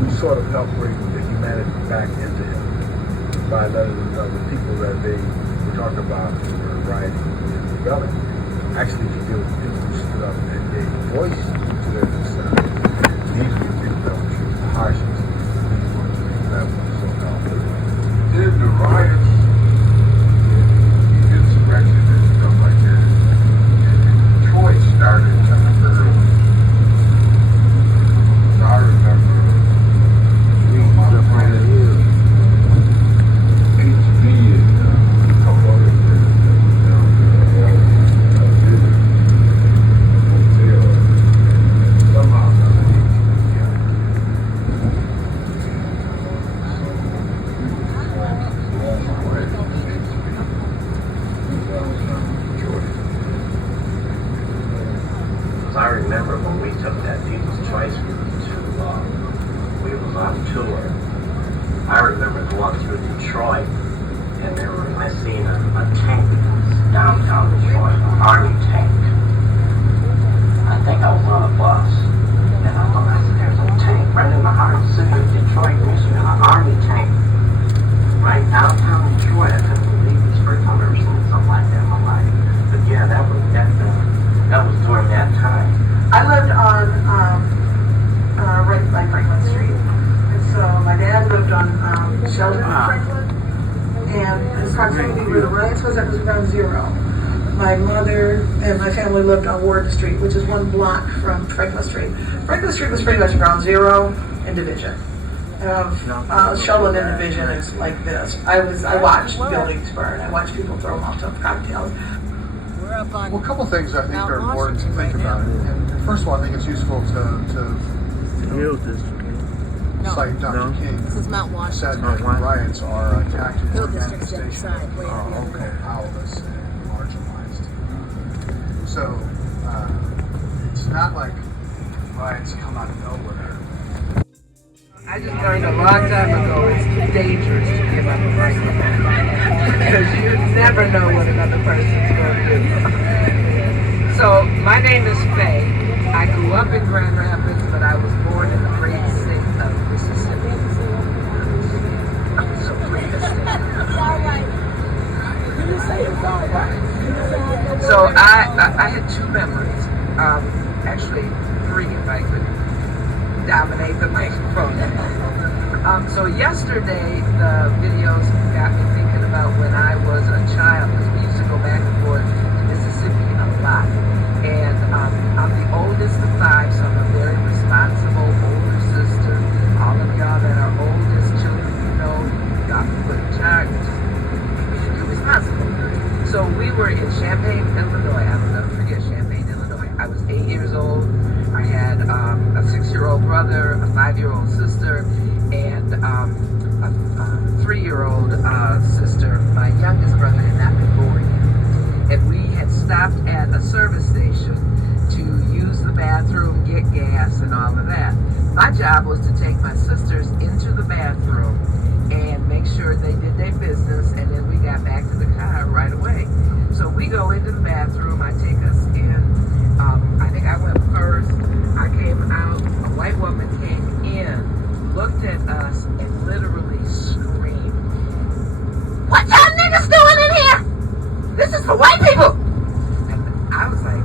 We sort of helped bring the humanity back into him by letting them know the people that they were talking about who were rioting and rebelling. Actually, if you deal with people who stood up and gave voice to their concerns, these were the people that were treated the harshest. These were the people that were so powerful. Did the riots, the insurrection and stuff like that, in Detroit started kind of early. So I remember reading up on the hill, HB and a couple others that was down there, visit hotel, and somehow got an HB out. So, seen a tank downtown Detroit, an army tank. I think I was on a bus, and I thought, I said, there's a tank right in the heart of the city of Detroit, Michigan, an army tank. Right downtown Detroit. I couldn't believe it. It's the first time I've ever seen something like that in my life. But yeah, that was during that time. I lived on right by Franklin Street, and so my dad lived on Sheldon and Franklin, and in proximity where the riots was, that was ground zero. My mother and my family lived on Warden Street, which is 1 block from Franklin Street. Franklin Street was pretty much ground zero and division. Sheldon and division is like this. I watched buildings burn. I watched people throw Molotov cocktails. Well, a couple things I think are important to think about. And first of all, I think it's useful to cite Dr. King. This is Mount Washington. Said that riots are a tactic Hill or District's manifestation outside, way out of there. powerless and marginalized. So it's not like riots come out of nowhere. I just learned a long time ago it's dangerous to give up a person because you never know what another person's going to do. So my name is Faye. I grew up in Grand Rapids, but I was born in the great state of Mississippi. So please. It's all right. You say it's all right. So I had 2 memories. Actually 3 if I could dominate the microphone. So yesterday, the videos got me thinking about when I was a child, because we used to go back and forth to Mississippi a lot. And I'm the oldest of 5, so I'm a very responsible older sister. All of y'all that are oldest children, y'all can put in charge. You're responsible. So we were in Champaign, Illinois. I will never forget Champaign, Illinois. I was 8 years old. I had a 6-year-old brother, a 5-year-old sister, and a 3-year-old sister. My youngest brother had not been born yet. And we had stopped at a service station to use the bathroom, get gas, and all of that. My job was to take my sisters into the bathroom and make sure they did their business, and then we got back to the car right away. So we go into the bathroom, I take us in. I think I went first. I came out, a white woman came in, looked at us, and literally screamed, "What y'all niggas doing in here? This is for white people!" And I was like,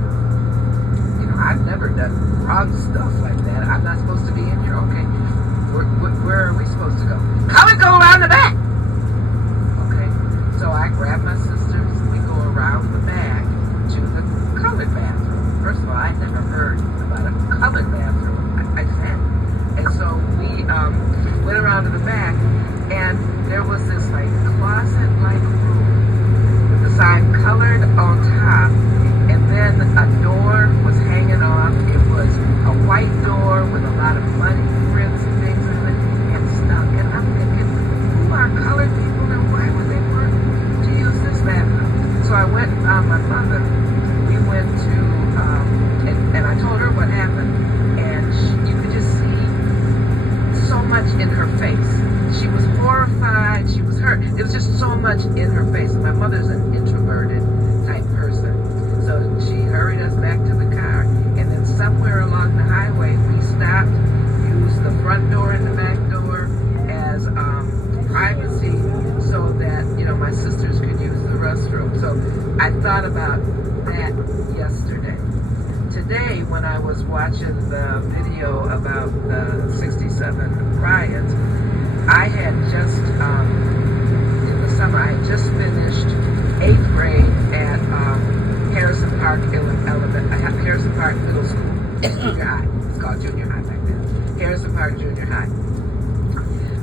I've never done wrong stuff like that. I'm not supposed to be in here? Okay. Where are we supposed to go? Come and go around the back! Okay. So I grab my sisters, we go around the back to the colored bathroom. First of all, I'd never heard about a colored bathroom. I just hadn't. And so we went around to the back, and there was this like closet-like room with the sign colored on top, and then a door was hanging off. It was a white door with a lot of money prints and things in it, and stuff. And I'm thinking, who are colored people, and why would they want to use this bathroom? So I went and found my mother. We went to, and I told her what happened, and you could just see so much in her face. She was horrified, she was hurt. There was just so much in her face. My mother's an introverted type person. So she hurried us back to the car, and then somewhere along the highway, we stopped, used the front door and the back door as privacy so that, my sisters could use the restroom. So I thought about that yesterday. Today, when I was watching the video about the 67 riots, I had just, in the summer, I had just finished 8th grade at Harrison Park Harrison Park Middle School, junior high. It's called junior high back then. Harrison Park Junior High.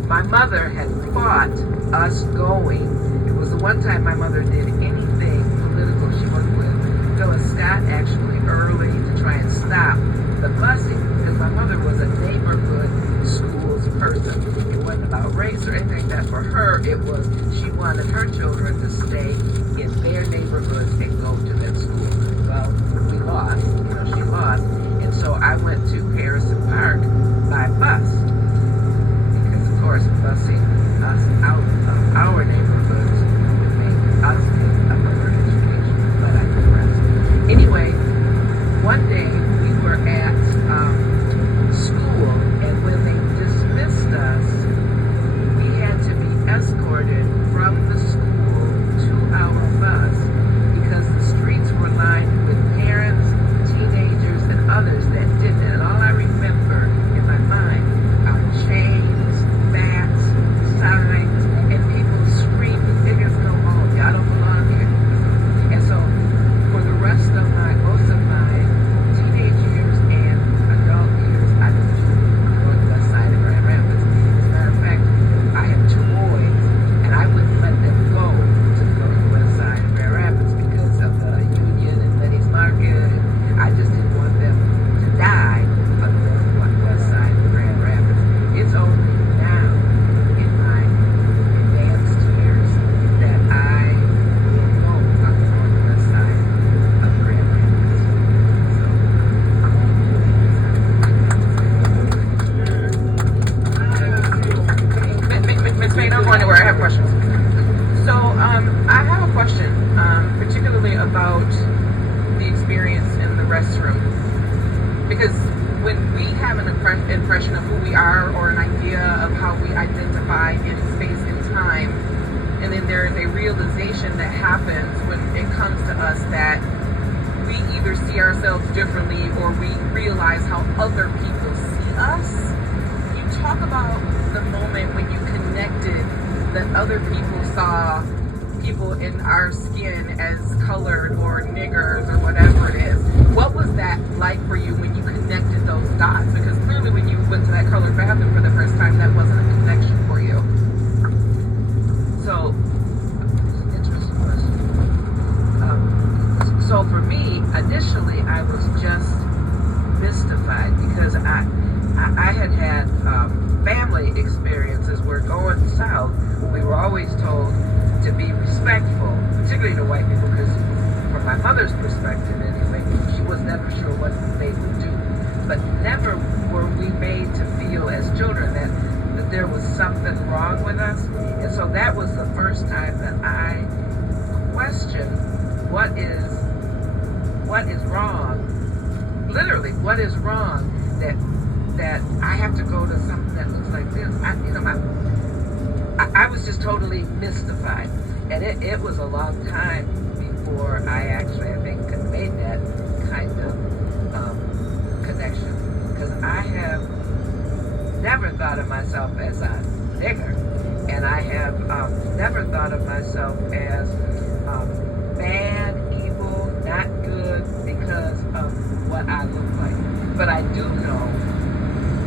My mother had fought us going. It was the one time my mother did anything political. She worked with Phyllis Scott actually early to try and stop the busing, because my mother was a neighborhood schools person. It wasn't about race or anything like that. For her, it was she wanted her children to stay in their neighborhoods and go to that school. Well, we lost. She lost. And so I went to Harrison Park by bus. Because, of course, busing us out of our neighborhoods would make us question, particularly about the experience in the restroom. Because when we have an impression of who we are or an idea of how we identify in space and time, and then there is a realization that happens when it comes to us that we either see ourselves differently or we realize how other people see us. You talk about the moment when you connected that other people saw people in our skin as colored or niggers or whatever it is. What was that like for you when you connected those dots? Because clearly when you went to that colored bathroom for the first time, that wasn't a connection for you. So, interesting question. So for me, initially I was just mystified because I had family experiences where going south, we were always told to be respectful, particularly to white people, because from my mother's perspective anyway, she was never sure what they would do. But never were we made to feel as children that there was something wrong with us. And so that was the first time that I questioned what is wrong. Literally, what is wrong that I have to go to something that looks like this. I was just totally mystified. And it was a long time before I actually, I think, made that kind of connection. Because I have never thought of myself as a nigger. And I have never thought of myself as bad, evil, not good because of what I look like. But I do know,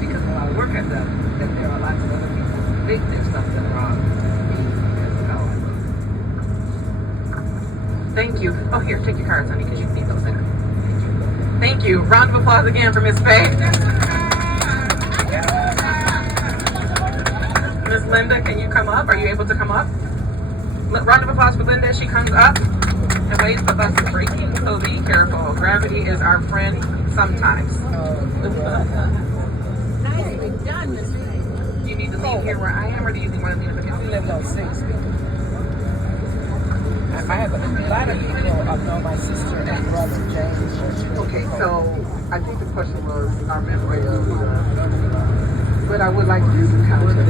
because of a lot of work I've done, that there are lots of other people who think there's something wrong with me as how I look. Thank you. Oh, here, take your cards, honey, because you need those later. Thank you. Round of applause again for Miss Faye. Miss Linda, can you come up? Are you able to come up? Round of applause for Linda as she comes up. And waves the bus is breaking, so be careful. Gravity is our friend sometimes. Nicely done, Miss Faye. Do you need to leave here where I am, or do you want to leave in the kitchen? We live on 6th. I have a lot of people know my sister and brother James. Okay, so I think the question was our memory of but I would like to use the context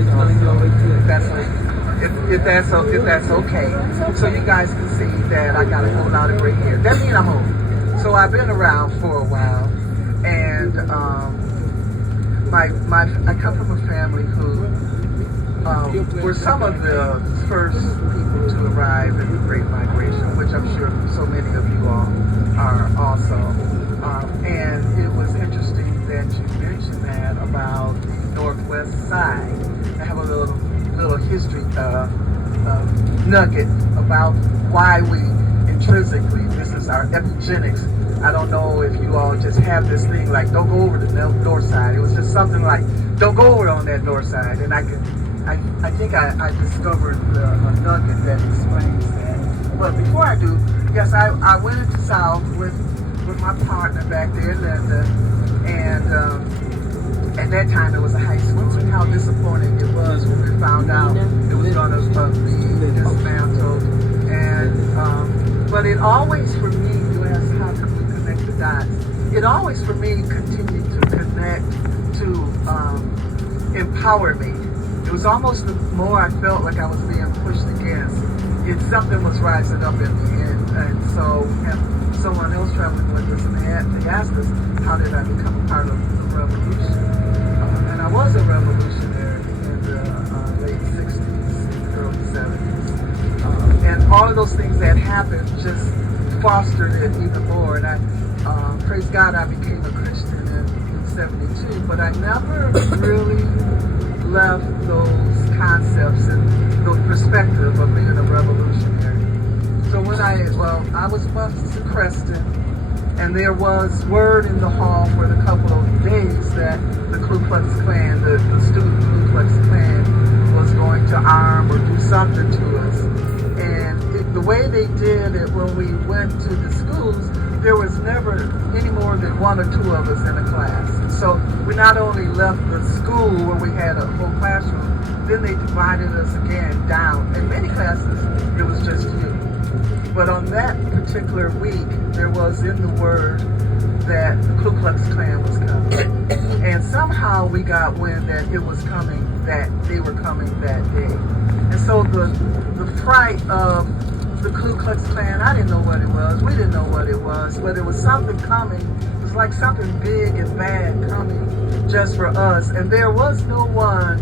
if that's okay. So you guys can see that I got a whole lot of gray hair. That means I'm old. So I've been around for a while, and I come from a family who were some of the first people to arrive in the Great Migration, which I'm sure so many of you all are also. And it was interesting that you mentioned that about the Northwest side. I have a little history nugget about why we intrinsically, this is our epigenetics. I don't know if you all just have this thing like, don't go over the north side. It was just something like, don't go over on that north side. And I think I discovered a nugget that explains that. But before I do, yes, I went into South with my partner back there, Linda, and at that time it was a high school, and how disappointing it was when we found out it was going to be dismantled. And but it always, for me, you asked how can we connect the dots. It always, for me, continued to connect to empower me. It was almost the more I felt like I was being pushed against, if something was rising up in me. And so someone else traveling with us, and they asked us, how did I become a part of the revolution? And I was a revolutionary in the late 60s, early 70s. And all of those things that happened just fostered it even more. And I, praise God, I became a Christian in 72, but I never really left those concepts and the perspective of being a revolutionary. So when I was bused to Creston, and there was word in the hall for the couple of days that the Ku Klux Klan, the student Ku Klux Klan, was going to arm or do something to us. And the way they did it when we went to the schools, there was never any more than one or two of us in a class. So we not only left the school where we had a whole classroom, then they divided us again down. In many classes, it was just you. But on that particular week, there was in the word that the Ku Klux Klan was coming. And somehow we got wind that it was coming, that they were coming that day. And so the fright of the Ku Klux Klan, I didn't know what it was. We didn't know what it was, but it was something coming. It was like something big and bad coming just for us. And there was no one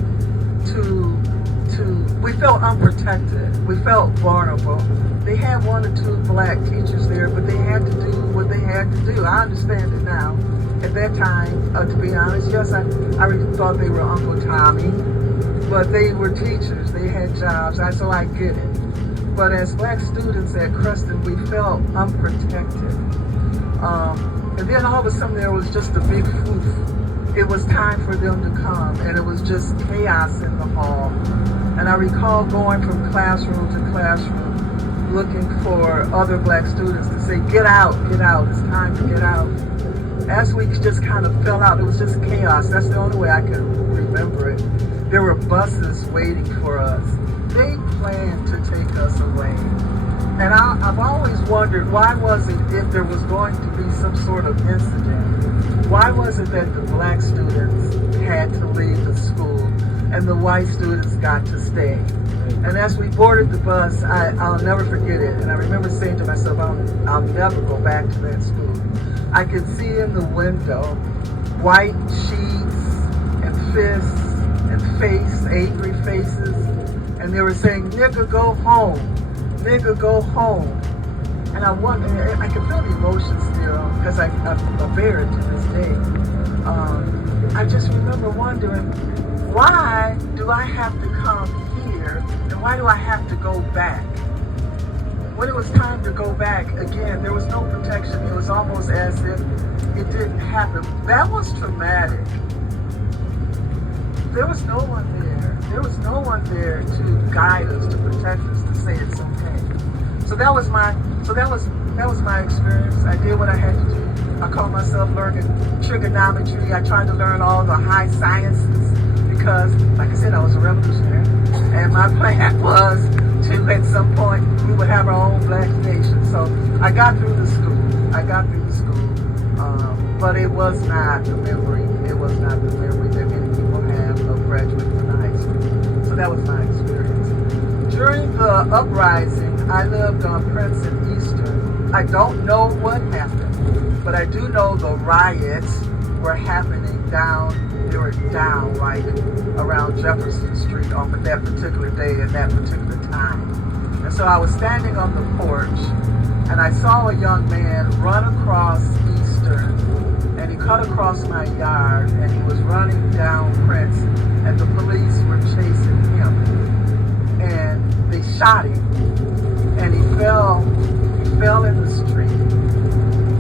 we felt unprotected. We felt vulnerable. They had 1 or 2 black teachers there, but they had to do what they had to do. I understand it now. At that time, to be honest, yes, I really thought they were Uncle Tommy, but they were teachers. They had jobs, so I get it. But as black students at Creston, we felt unprotected. And then all of a sudden there was just a big poof. It was time for them to come, and it was just chaos in the hall. And I recall going from classroom to classroom looking for other black students to say, get out, it's time to get out. As we just kind of fell out, it was just chaos. That's the only way I can remember it. There were buses waiting for us. They planned to take us away. And I've always wondered, why was it, if there was going to be some sort of incident, why was it that the black students had to leave the school and the white students got to stay? And as we boarded the bus, I'll never forget it. And I remember saying to myself, I'll never go back to that school. I could see in the window white sheets and fists and angry faces. And they were saying, nigga, go home. Nigga, go home. And I wonder, I can feel the emotion still, because I bear it to this day. I just remember wondering, why do I have to come here, and why do I have to go back? When it was time to go back, again, there was no protection. It was almost as if it didn't happen. That was traumatic. There was no one there. There was no one there to guide us, to protect us, to say it's okay. So that was my experience. I did what I had to do. I called myself learning trigonometry. I tried to learn all the high sciences because, like I said, I was a revolutionary. And my plan was to, at some point, we would have our own black nation. So I got through the school. But it was not the memory. It was not the memory that many people have of graduating from high school. So that was my experience. During the uprising, I lived on Prince and Eastern. I don't know what happened, but I do know the riots were happening down, they were down right around Jefferson Street on that particular day and that particular time. And so I was standing on the porch and I saw a young man run across Eastern, and he cut across my yard and he was running down Prince, and the police were chasing him. And they shot him and he fell in the street.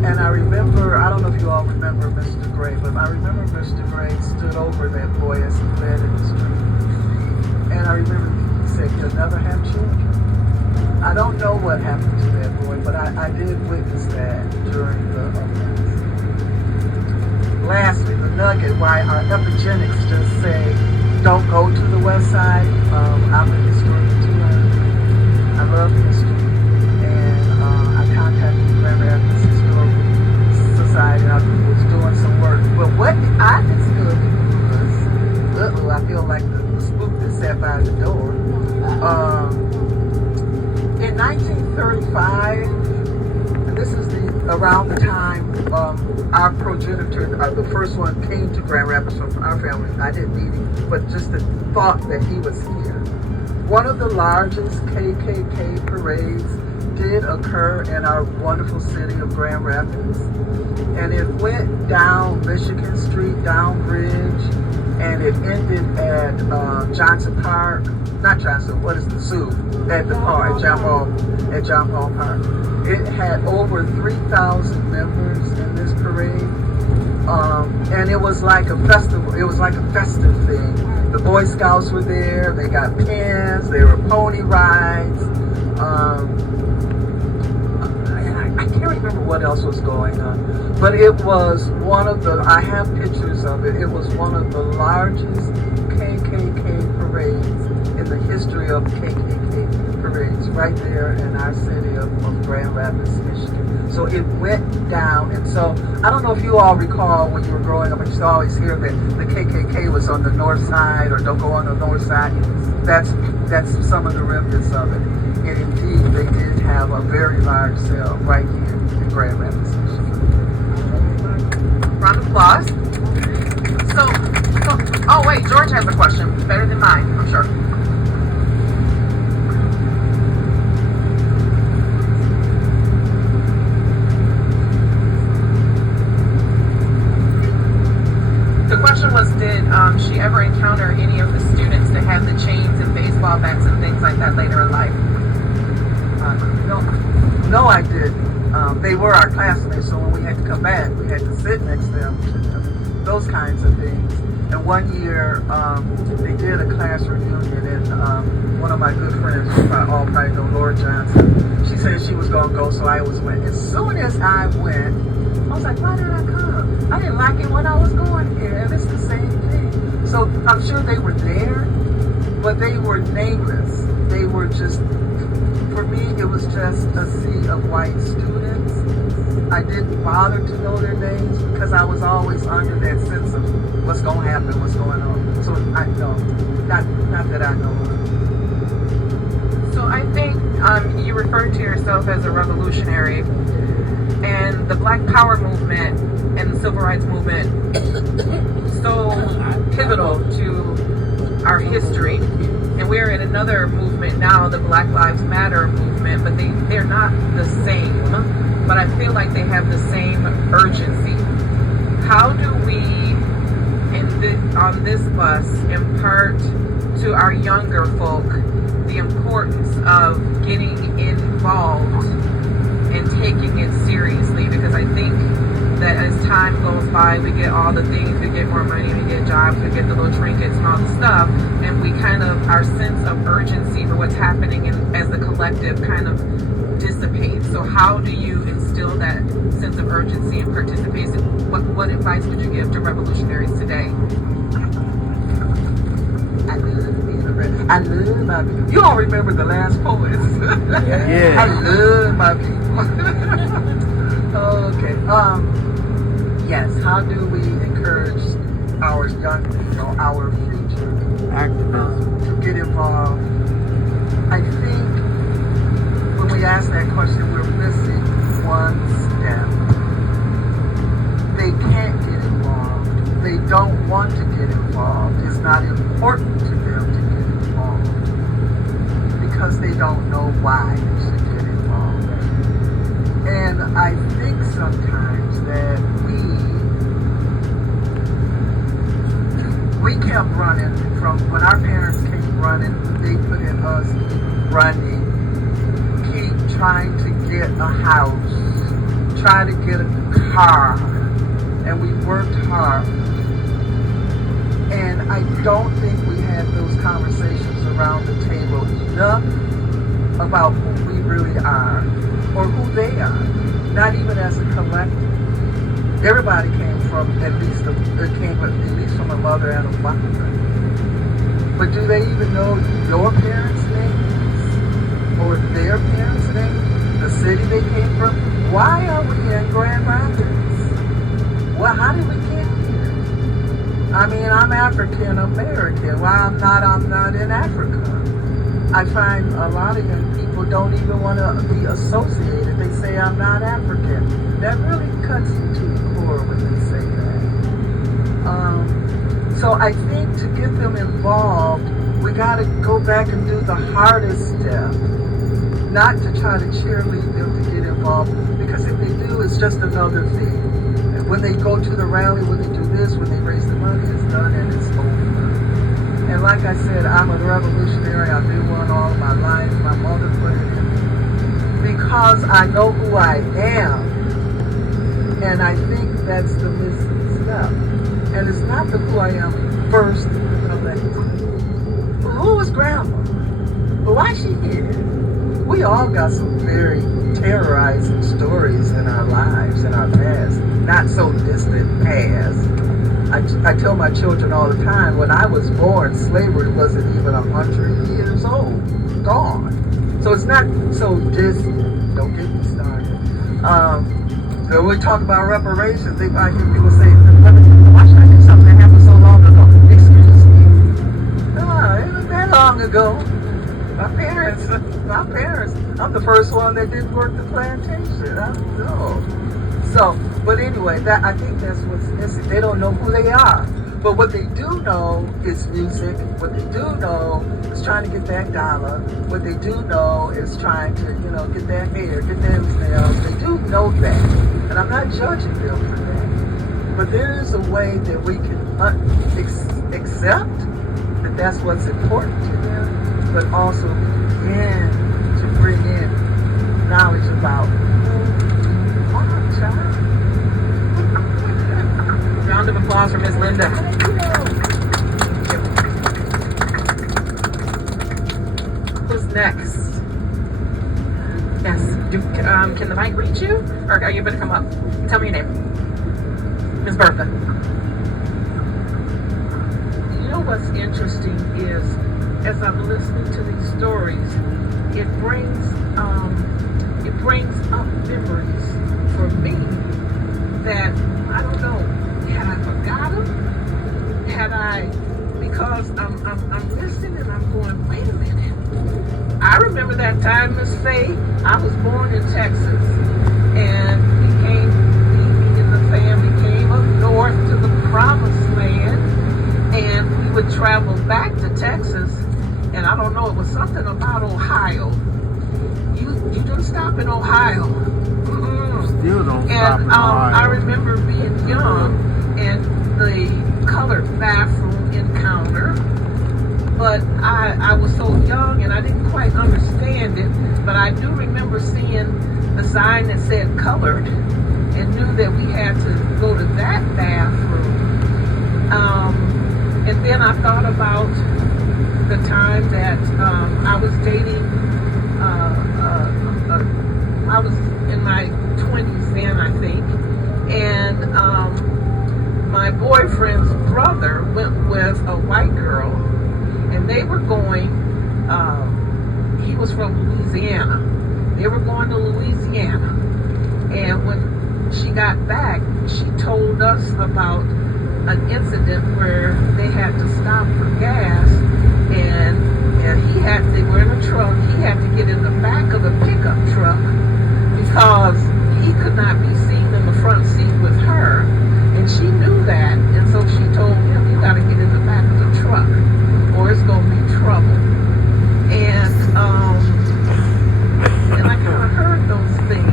And I remember, I don't know if you all remember Mr. Gray, but I remember Mr. Gray stood over that boy as he fled in the street. And I remember he said, you'll never have children. I don't know what happened to that boy, but I did witness that during the uprising. Lastly, the nugget, why our epigenics just say, don't go to the west side. I'm a historian too. I love history. And I contacted the Grand Rapids Historical Society, and I was doing some work. But what I discovered was, I feel like the spook that sat by the door. In 1935, and this is around the time our progenitor, the first one, came to Grand Rapids from our family. I didn't meet him, but just the thought that he was here. One of the largest KKK parades did occur in our wonderful city of Grand Rapids. And it went down Michigan Street, down Bridge, and it ended at Johnson Park. Not Johnson, what is the zoo? At the park, at John Paul Park. It had over 3,000 members in this parade. And it was like a festival. It was like a festive thing. The Boy Scouts were there. They got pins. There were pony rides. I can't remember what else was going on. But it was one of the, I have pictures of it. It was one of the largest KKK parades in the history of KKK parades right there in our city of Grand Rapids, Michigan. So it went down, and so I don't know if you all recall when you were growing up, but you used to always hear that the KKK was on the north side, or don't go on the north side. That's some of the remnants of it. And indeed, they did have a very large cell right here in Grand Rapids, Michigan. Round of applause. So, oh wait, George has a question. Better than mine, I'm sure. The question was, did she ever encounter any of the students that have the chains and baseball bats and things like that later in life? No, I didn't. They were our classmates, so when we had to come back, we had to sit next to them, those kinds of things. And one year, they did a class reunion, and one of my good friends, you all probably know Laura Johnson, she said she was going to go, so I always went. As soon as I went, I was like, why did I come? I didn't like it when I was going here, and it's the same thing. So I'm sure they were there, but they were nameless. They were just, for me, it was just a sea of white students. I didn't bother to know their names because I was always under that sense of what's going to happen, what's going on. So I know, not that I know of. So I think you referred to yourself as a revolutionary, and the Black Power movement and the Civil Rights movement so pivotal to our history. And we're in another movement now, the Black Lives Matter movement, but they're not the same. But I feel like they have the same urgency. How do we, on this bus, impart to our younger folk the importance of getting involved and taking it seriously? Because I think that as time goes by, we get all the things, we get more money, we get jobs, we get the little trinkets and all the stuff, and we kind of, our sense of urgency for what's happening as a collective kind of dissipates. So how do you instill that sense of urgency and participation? What advice would you give to revolutionaries today? I love my people. You all remember the last poets. Yeah. I love my people. Okay. Yes, how do we encourage our young people, our future activists to get involved? I think when we ask that question, we're missing one step. They can't get involved. They don't want to get involved. It's not important to them to get involved because they don't know why they should get involved. And I think sometimes that we kept running from when our parents came running, they put in us running, keep trying to get a house, try to get a car, and we worked hard. And I don't think we had those conversations around the table enough about who we really are or who they are, not even as a collective. Everybody came from at least from a mother and a father. But do they even know your parents' names or their parents' names? The city they came from? Why are we in Grand Rapids? Well, how did we get here? I mean, I'm African American. Why I'm not in Africa? I find a lot of young people don't even want to be associated. They say I'm not African. That really cuts you to the core when they say that. So I think to get them involved, we got to go back and do the hardest step. Not to try to cheerlead them to get involved, because if they do, it's just another thing. And when they go to the rally, when they do this, when they raise the money, it's done and it's over. And like I said, I'm a revolutionary. I've been one all my life. My mother put it in me. Because I know who I am. And I think that's the missing step. And it's not the who I am first collective. Who is Grandma? But why is she here? We all got some very terrorizing stories in our lives, in our past, not so distant past. I tell my children all the time, when I was born, slavery wasn't even 100 years old, gone. So it's not, so just, don't get me started. When we talk about reparations, if I hear people say, why should I do something that happened so long ago? Excuse me. It wasn't that long ago. My parents, I'm the first one that didn't work the plantation. I know. So, but anyway, I think that's what's missing. They don't know who they are. But what they do know is music. What they do know is trying to get that dollar. What they do know is trying to, get that hair, get those nails. They do know that. And I'm not judging them for that. But there is a way that we can accept that that's what's important to them, but also begin to bring in knowledge about, hold on, child. Round of applause for Miss Linda. Who's next? Yes. Can the mic reach you? Or are you able to come up? Tell me your name. Miss Bertha. You know what's interesting is, as I'm listening to these stories, it brings up memories for me that, I don't know, had I forgotten? Because I'm listening and I'm going, wait a minute. I remember that time, Miss Faye, I was born in Texas, and me and the family came up north to the promised land, and we would travel back to Texas, and I don't know, it was something about Ohio. You didn't stop in Ohio. Still don't stop in And Ohio. I remember being young and the colored bathroom encounter, but I was so young and I didn't quite understand it, but I do remember seeing the sign that said colored and knew that we had to go to that bathroom. And then I thought about the time that I was dating, I was in my 20s then, I think, and my boyfriend's brother went with a white girl, and they were going, he was from Louisiana. They were going to Louisiana, and when she got back, she told us about an incident where they had to stop for gas, and they were in a truck. He had to get in the back of the pickup truck because he could not be seen in the front seat with her, and she knew that, and so she told him, you got to get in the back of the truck or it's going to be trouble. And I kind of heard those things,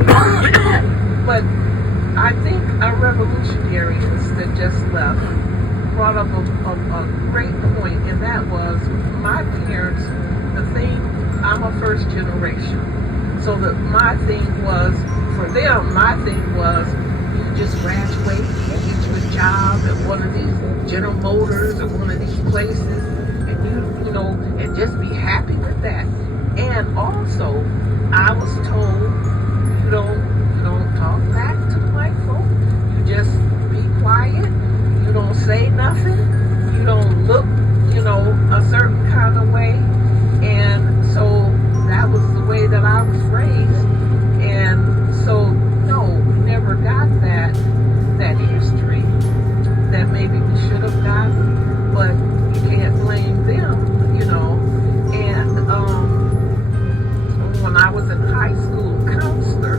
but I think our revolutionaries that just left brought up a great point, and that was my parents, I'm a first generation. So that my thing was, for them, my thing was, you just graduate and get you a job at one of these General Motors or one of these places, and you know, and just be happy with that. And also, I was told, you don't talk back to white folk. You just be quiet. You don't say nothing. You don't look, a certain kind of way. And so that was the way that I was raised. And so, no, we never got that history that maybe we should have gotten, but you can't blame them, And when I was in high school, a counselor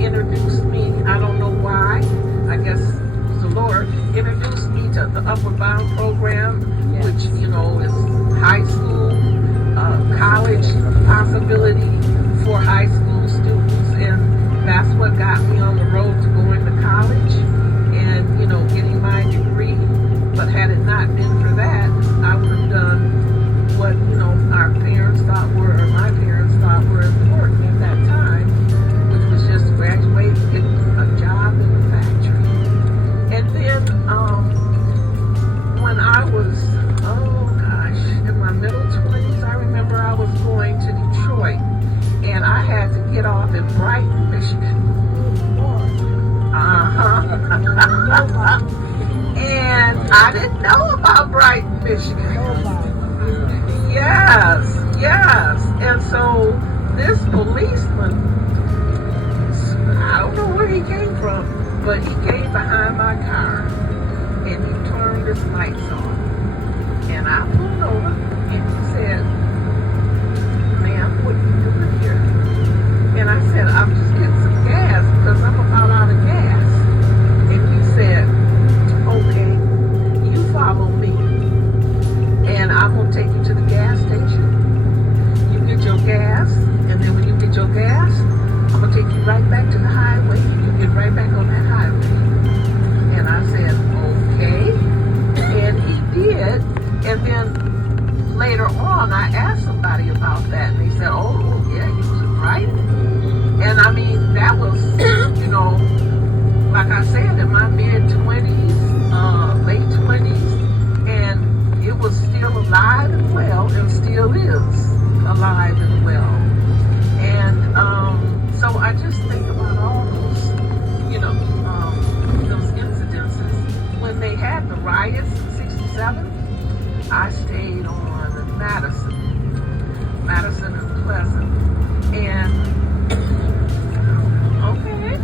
introduced me, I don't know why, I guess it was the Lord, introduced me to the Upward Bound program, which, is high school, college possibility for high school students, and that's what got me on the road to going to college and, getting my degree. But had it not been for that, I would have done what, our parents thought or my parents thought were important at that time, which was just graduate and get a job in the factory. And then, when I was, in my middle 20s, I remember I was going to Detroit, and I had to get off in Brighton, Michigan. And I didn't know about Brighton, Michigan. Yes. And so this policeman, I don't know where he came from, but he came behind my car and he turned his lights on. And I pulled over and he said, "Ma'am, what are you doing here?" And I said, "I'm just getting some gas because I'm about out of gas." And he said, "Okay, you follow me and I'm going to take you to the gas station. You get your gas, and then when you get your gas, I'm going to take you right back to the highway. You get right back on that highway." And I said, "Okay." And he did. And then later on, I asked somebody about that. And they said, "Oh, yeah, you was right." And I mean, that was, you know, like I said, in my mid-20s, late 20s. And it was still alive and well, and still is alive and well. And so I just think about all those, you know, those incidences. When they had the riots in 67, I stayed on Madison and Pleasant. And, okay.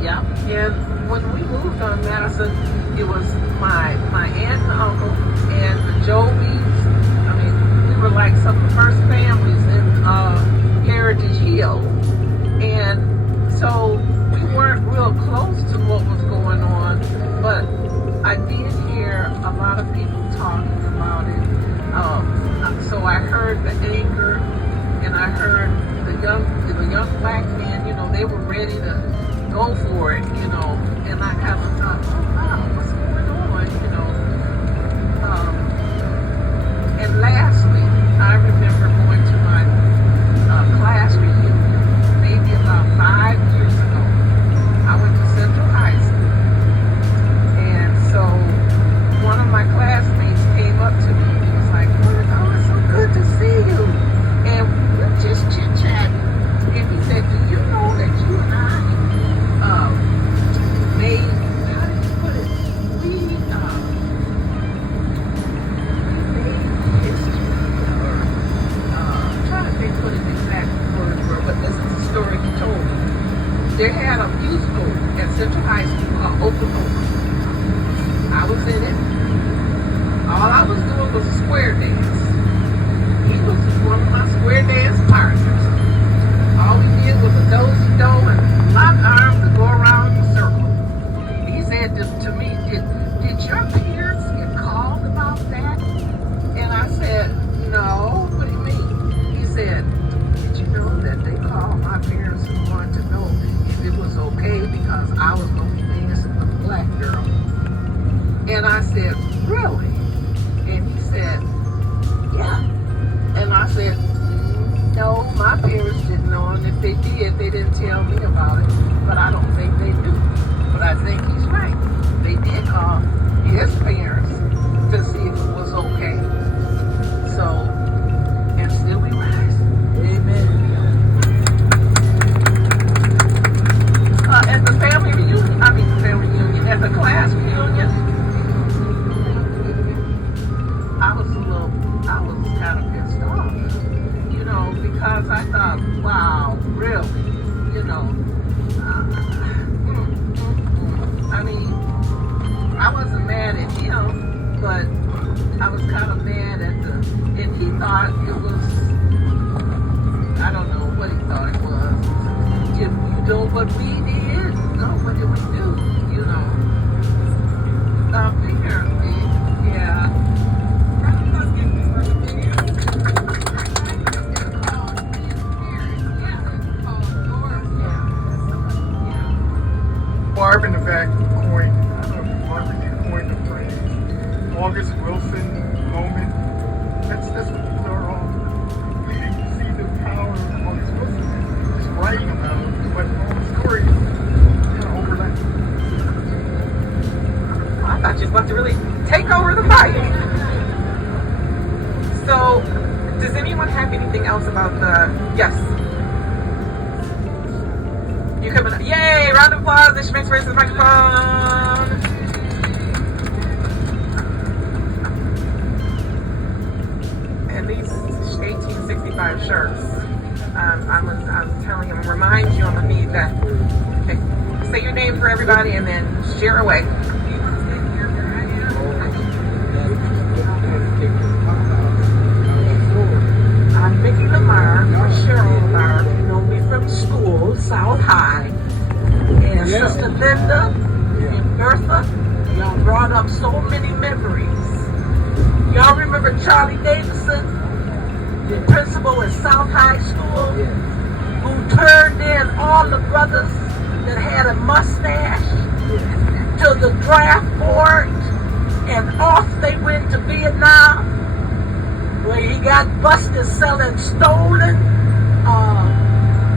Yeah. And when we moved on Madison, it was my aunt and uncle and the Jobies. I mean, we were like some of the first families in Heritage Hill. And so we weren't real close to what was going on, but I did hear a lot of people talking about it. So I heard the anger, and I heard the young black men, you know, they were ready to go for it, you know, and I kind of thought, oh wow, what's going on, you know. And lastly, I remember going to my class reunion, maybe about 5 years ago. I went to Central High School, and so one of my classmates came up to me and he was like, "Oh, it's so good to see you." And we were just chit-chatting, and he said, "Do you know that you and I made, how did you put it? We made history, or I'm trying to think what his exact words were, but this is the story he told me. They had a musical at Central High School called Oklahoma. I was in it. All I was doing was a square dance. He was one of my square dance partners. All we did was a do-si-do and lock arms and go around in a circle. He said to me, did your parents get called about that?" And I said, "No, what do you mean?" He said, "Did you know that they called my parents and wanted to know if it was okay because I was going to be dancing with a black girl?" And I said, "Really?" And he said, "Yeah." And I said, "No, my parents didn't know, and if they did, they didn't tell me about it, but I don't think they knew." But I think he's right. They did call his parents to see if it was okay. So, and still we rise. Amen. At the family reunion, at the class reunion, I was kind of pissed off, you know, because I thought, wow, really, you know, I mean, I wasn't mad at him, but I was kind of mad at and he thought it was, I don't know what he thought it was. Did you know what we did? No, what did we do? You know, apparently, yeah. Marvin the vacuum coined, I don't know if Marvin did coin the phrase, August Wilson moment. That's what these are all. You see the power of August Wilson just writing about it, but all the stories kind of overlap. I thought you was about to really take over the fight. So, does anyone have anything else about the, yes? You coming up? Yay! Round of applause. This makes race the microphone. And these 1865 shirts. for everybody and then share away. I'm Mickey Lamar, or Cheryl Lamar. You know me from school, South High. And Sister Linda and Bertha, y'all brought up so many memories. Y'all remember Charlie Davidson, the principal at South High School, who turned in all the brothers that had a mustache to the draft board, and off they went to Vietnam, where he got busted selling stolen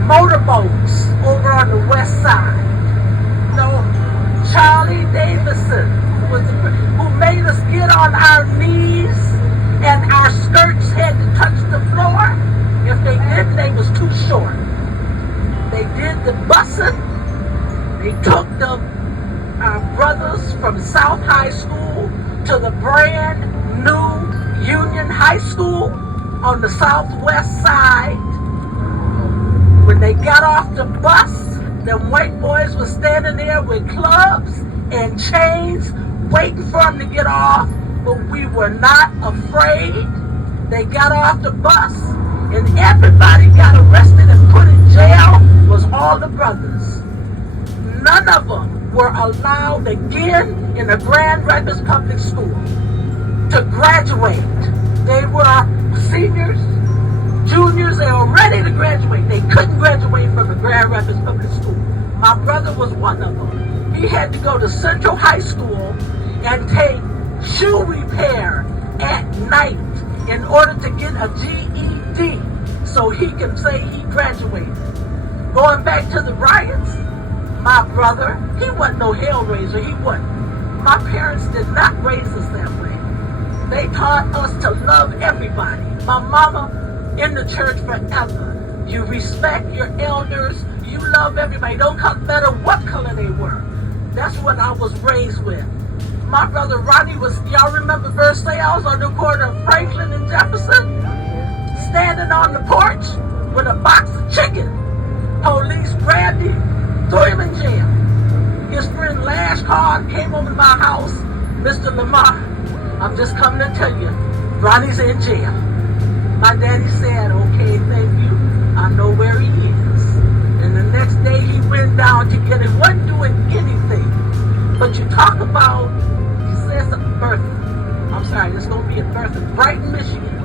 motorboats over on the west side. No, Charlie Davidson who made us get on our knees and our skirts had to touch the floor. If they didn't, they was too short. They did the busing. They took the brothers from South High School to the brand new Union High School on the southwest side. When they got off the bus, them white boys were standing there with clubs and chains waiting for them to get off, but we were not afraid. They got off the bus and everybody got arrested and put in jail, was all the brothers. None of them were allowed again in the Grand Rapids Public School to graduate. They were seniors, juniors, they were ready to graduate. They couldn't graduate from the Grand Rapids Public School. My brother was one of them. He had to go to Central High School and take shoe repair at night in order to get a GED so he can say he graduated. Going back to the riots, my brother, he wasn't no hellraiser, he wasn't. My parents did not raise us that way. They taught us to love everybody. My mama in the church forever. You respect your elders, you love everybody, don't matter what color they were. That's what I was raised with. My brother Ronnie was, y'all remember Versailles? I was on the corner of Franklin and Jefferson, standing on the porch with a box of chicken. Police grabbed him, threw him in jail. His friend Lash called, came over to my house. Mr. Lamar, I'm just coming to tell you, Ronnie's in jail. My daddy said, okay, thank you. I know where he is. And the next day he went down to get him. Wasn't doing anything. But you talk about, he says a birth. I'm sorry, it's going to be a birth in Brighton, Michigan.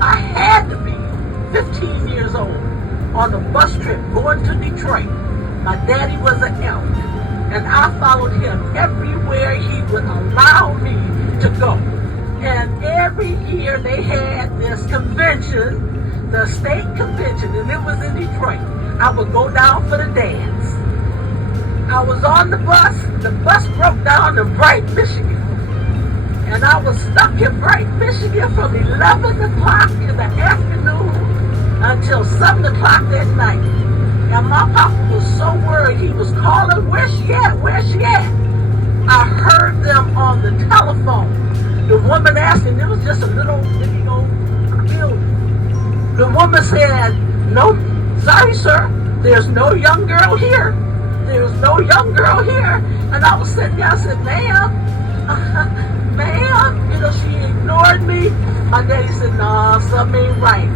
I had to be 15 years old on a bus trip going to Detroit. My daddy was an elk, and I followed him everywhere he would allow me to go. And every year they had this convention, the state convention, and it was in Detroit. I would go down for the dance. I was on the bus broke down in Bright, Michigan. And I was stuck in Bright, Michigan from 11 o'clock in the afternoon until 7 o'clock that night. And my papa was so worried, he was calling, where's she at, where's she at? I heard them on the telephone. The woman asked him, it was just a little building. The woman said, no, sorry sir, there's no young girl here. There's no young girl here. And I was sitting there, I said, ma'am, she ignored me. My daddy said, no, something ain't right.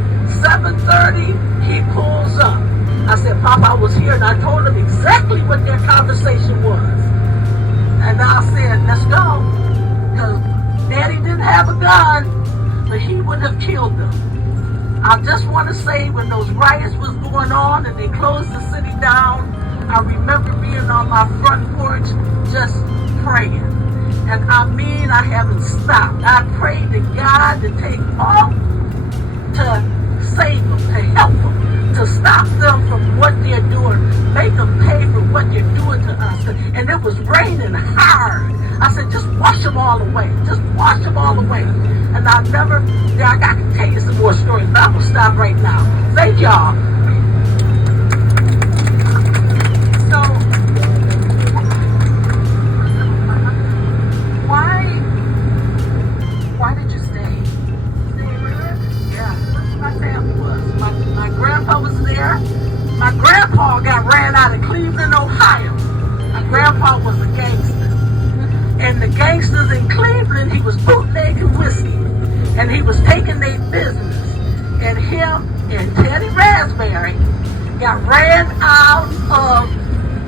7:30, he pulls up. I said, Papa, I was here, and I told him exactly what their conversation was. And I said, let's go. Because Daddy didn't have a gun, but he would have killed them. I just want to say, when those riots was going on and they closed the city down, I remember being on my front porch just praying. And I mean, I haven't stopped. I prayed to God to take off, to save them, to help them, to stop them from what they're doing, make them pay for what they're doing to us. And it was raining hard. I said, just wash them all away. Just wash them all away. And I can tell you some more stories, but I'm going to stop right now. Thank y'all. Why did you stay? Yeah, my family was. My grandpa was there. My grandpa got ran out of Cleveland, Ohio. My grandpa was a gangster. And the gangsters in Cleveland, he was bootlegging whiskey. And he was taking their business. And him and Teddy Raspberry got ran out of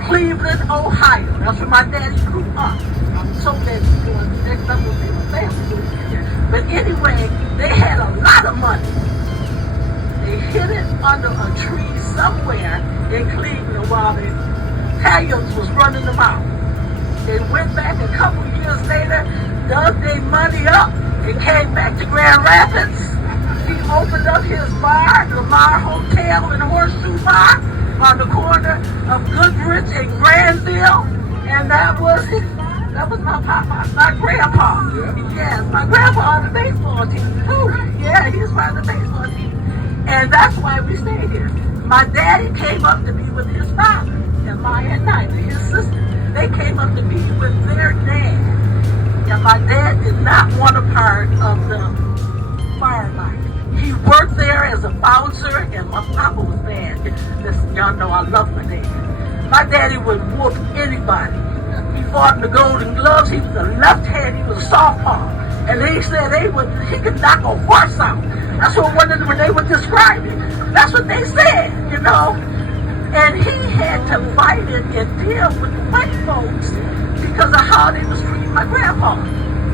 Cleveland, Ohio. That's where my daddy grew up. I'm so glad he's going to next up with his family. But anyway, they had a lot of money. They hid it under a tree somewhere in Cleveland while the Italians was running them out. They went back a couple years later, dug their money up, and came back to Grand Rapids. He opened up his bar, the Lamar Hotel and Horseshoe Bar, on the corner of Goodrich and Granville, and that was my grandpa. Yes, my grandpa on the baseball team too. Yeah, he was part of the baseball team, and that's why we stayed here. My daddy came up to be with his father, and my Aunt Nina, his sister. They came up to be with their dad, and my dad did not want a part of the fire life. He worked there as a bouncer, and my papa was bad. Listen, y'all know I love my dad. My daddy would whoop anybody. He fought in the Golden Gloves. He was a left hand. He was a softball. And they said he could knock a horse out. That's what when they would describe him. That's what they said, you know. And he had to fight it and deal with the white folks because of how they was treating my grandpa.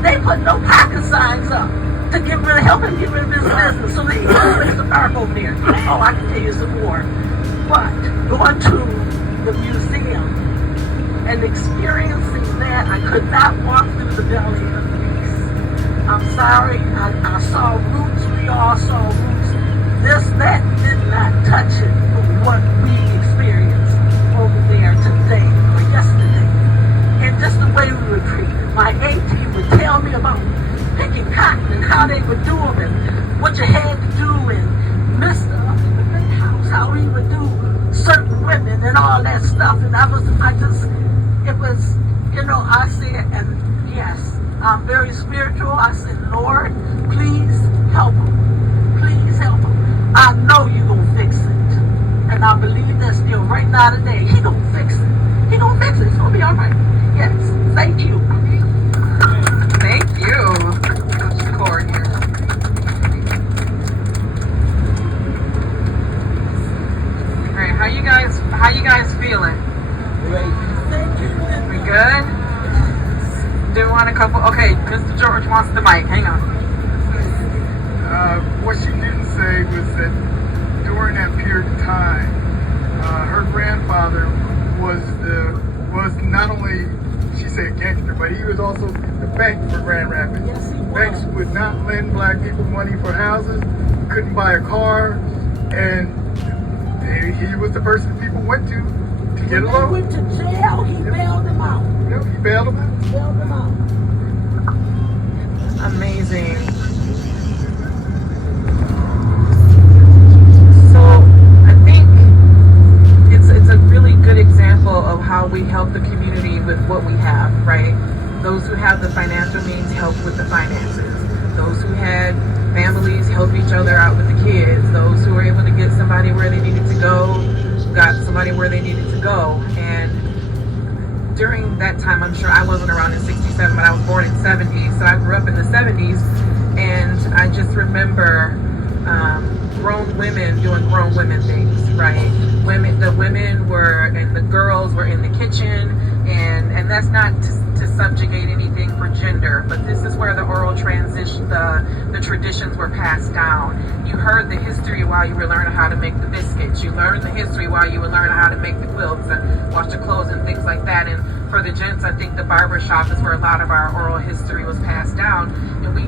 They put no pocket signs up to help him get rid of his business. So they used the park over there. Oh, I can tell you some more. But going to the museum and experiencing that, I could not walk through the belly of the beast. I'm sorry, I saw roots, we all saw roots. That did not touch it for what we experienced over there today or yesterday. And just the way we were treated. My A-team would tell me about picking cotton and how they would do them and what you had to do, and Mr. up in the big house, how he would do certain women and all that stuff. And I said, and yes, I'm very spiritual. I said, Lord, please help him. Please help him. I know you're going to fix it. And I believe that still right now today. He going to fix it. He going to fix it. It's going to be all right. Yes. Thank you. Thank you. Coach Corey here. All right, how you guys feeling? We good? Do you want a couple? Okay, Mr. George wants the mic. Hang on. What she didn't say was that during that period of time, her grandfather was not only, she said gangster, but he was also the bank for Grand Rapids. Yes, he was. Banks would not lend black people money for houses, couldn't buy a car, and he was the person people went to get a loan. When they went to jail, he bailed them out. Yep, he bailed them out. Bailed them out. Amazing. So I think it's a really good example of how we help the community with what we have, right? Those who have the financial means help with the finances. Those who had families help each other out with the kids. Those who were able to get somebody where they needed to go, got somebody where they needed to go. And during that time, I'm sure I wasn't around in 67, but I was born in 70, so I grew up in the 70s, and I just remember grown women doing grown women things, right? The women were, and the girls were in the kitchen, and that's not to subjugate anything for gender, but this is where the oral transition, the traditions were passed down. You heard the history while you were learning how to make the biscuits. You learned the history while you were learning how to make the quilts and wash the clothes and things like that. And for the gents, I think the barber shop is where a lot of our oral history was passed down, and we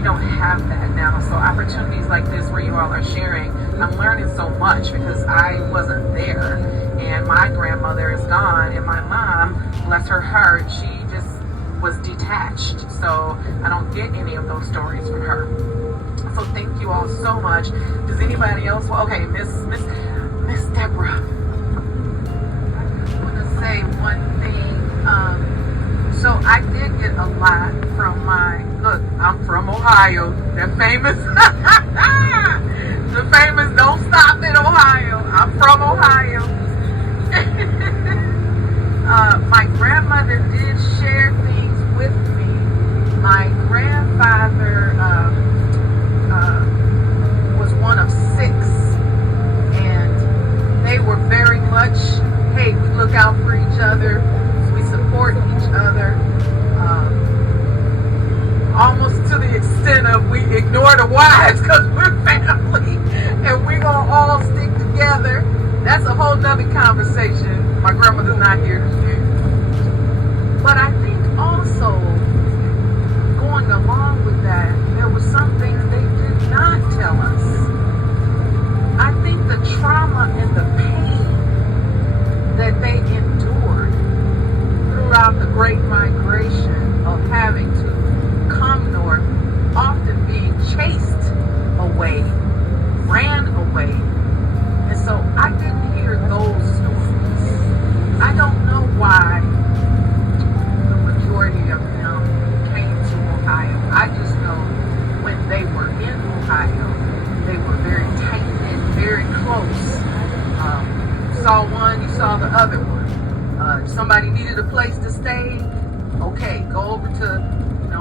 don't have that now. So opportunities like this where you all are sharing, I'm learning so much because I wasn't there, and my grandmother is gone, and my mom, bless her heart, she just was detached. So I don't get any of those stories from her. So thank you all so much. Does anybody else? Well, okay, Miss Deborah. I want to say one thing. So I did get a lot from look, I'm from Ohio. That famous, the famous don't stop in Ohio. I'm from Ohio. My that's a whole nother conversation. My grandmother's not here to share. But I think also, going along with that, there were some things they did not tell us. I think the trauma and the pain that they endured throughout the Great Migration of having to come north, often being chased away, ran away. And so I didn't hear those stories. I don't know why the majority of them came to Ohio. I just know when they were in Ohio, they were very tight-knit, very close. You saw one, you saw the other one. Somebody needed a place to stay. Okay, go over to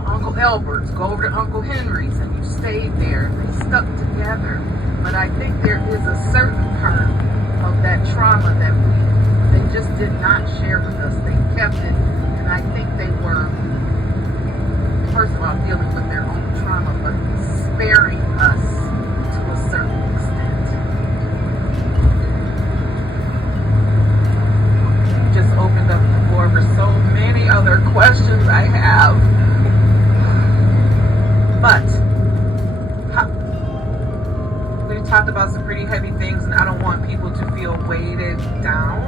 Uncle Albert's, go over to Uncle Henry's, and you stayed there. They stuck together. But I think there is a certain part of that trauma that they just did not share with us. They kept it, and I think they were, first of all, dealing with their own trauma, but sparing us to a certain extent. Just opened up the floor for so many other questions I have. But we talked about some pretty heavy things, and I don't want people to feel weighted down.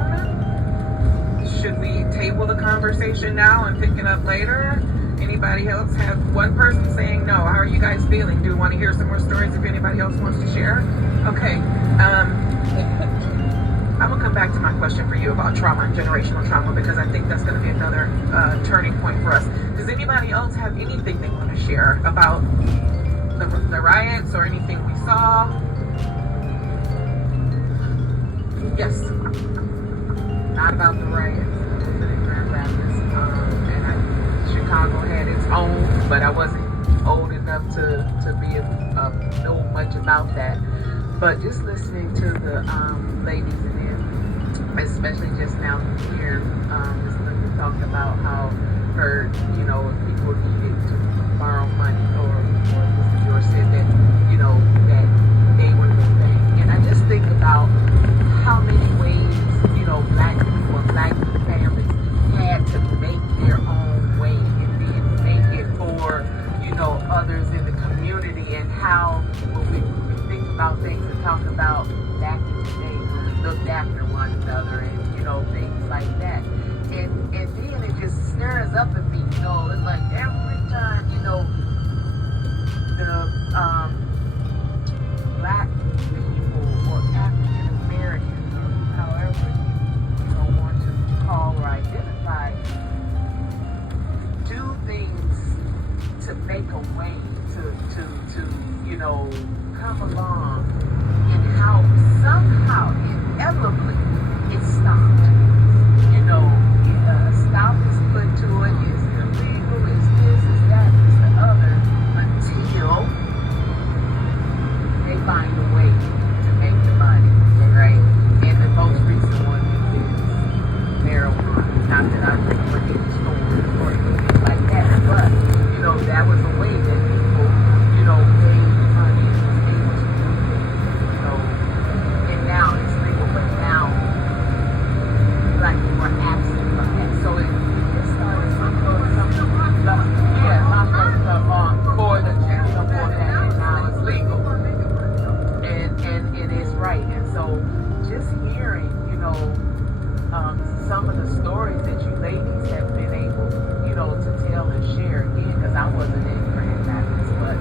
Should we table the conversation now and pick it up later? Anybody else have one person saying no? How are you guys feeling? Do you want to hear some more stories if anybody else wants to share? Okay. I'm going to come back to my question for you about trauma and generational trauma, because I think that's going to be another turning point for us. Does anybody else have anything they want to share about the riots or anything we saw? Yes. Not about the riots. In Grand Rapids. Chicago had its own, but I wasn't old enough to know much about that. But just listening to the ladies in there, especially just now here, Ms. Linda talked about how her, if people needed to borrow money, or Mr. George said that, that they were the thing. And I just think about how many ways, black people and black families had to make their own way and then make it for, others in the community, and how when we think about things and talk about back in the day when we looked after one another and, things like that. And then it just stirs up in me, it's like every time, the black people or African Americans, or however you want to call or identify, do things to make a way to come along, and how somehow inevitably it stopped. Stop is put to it, is illegal, is this, is that, is the other, until they find a way to make the money, right? And the most recent one is marijuana. Not that I think we're getting stores or anything like that, but, that was a way that people, made money and was able to do things, and now it's legal, but now black people are absent from that. So it started something for the for that, and now it's legal. And it is right. And so just hearing, some of the stories that you ladies have been able, to tell and share again, because I wasn't in Grand Rapids, but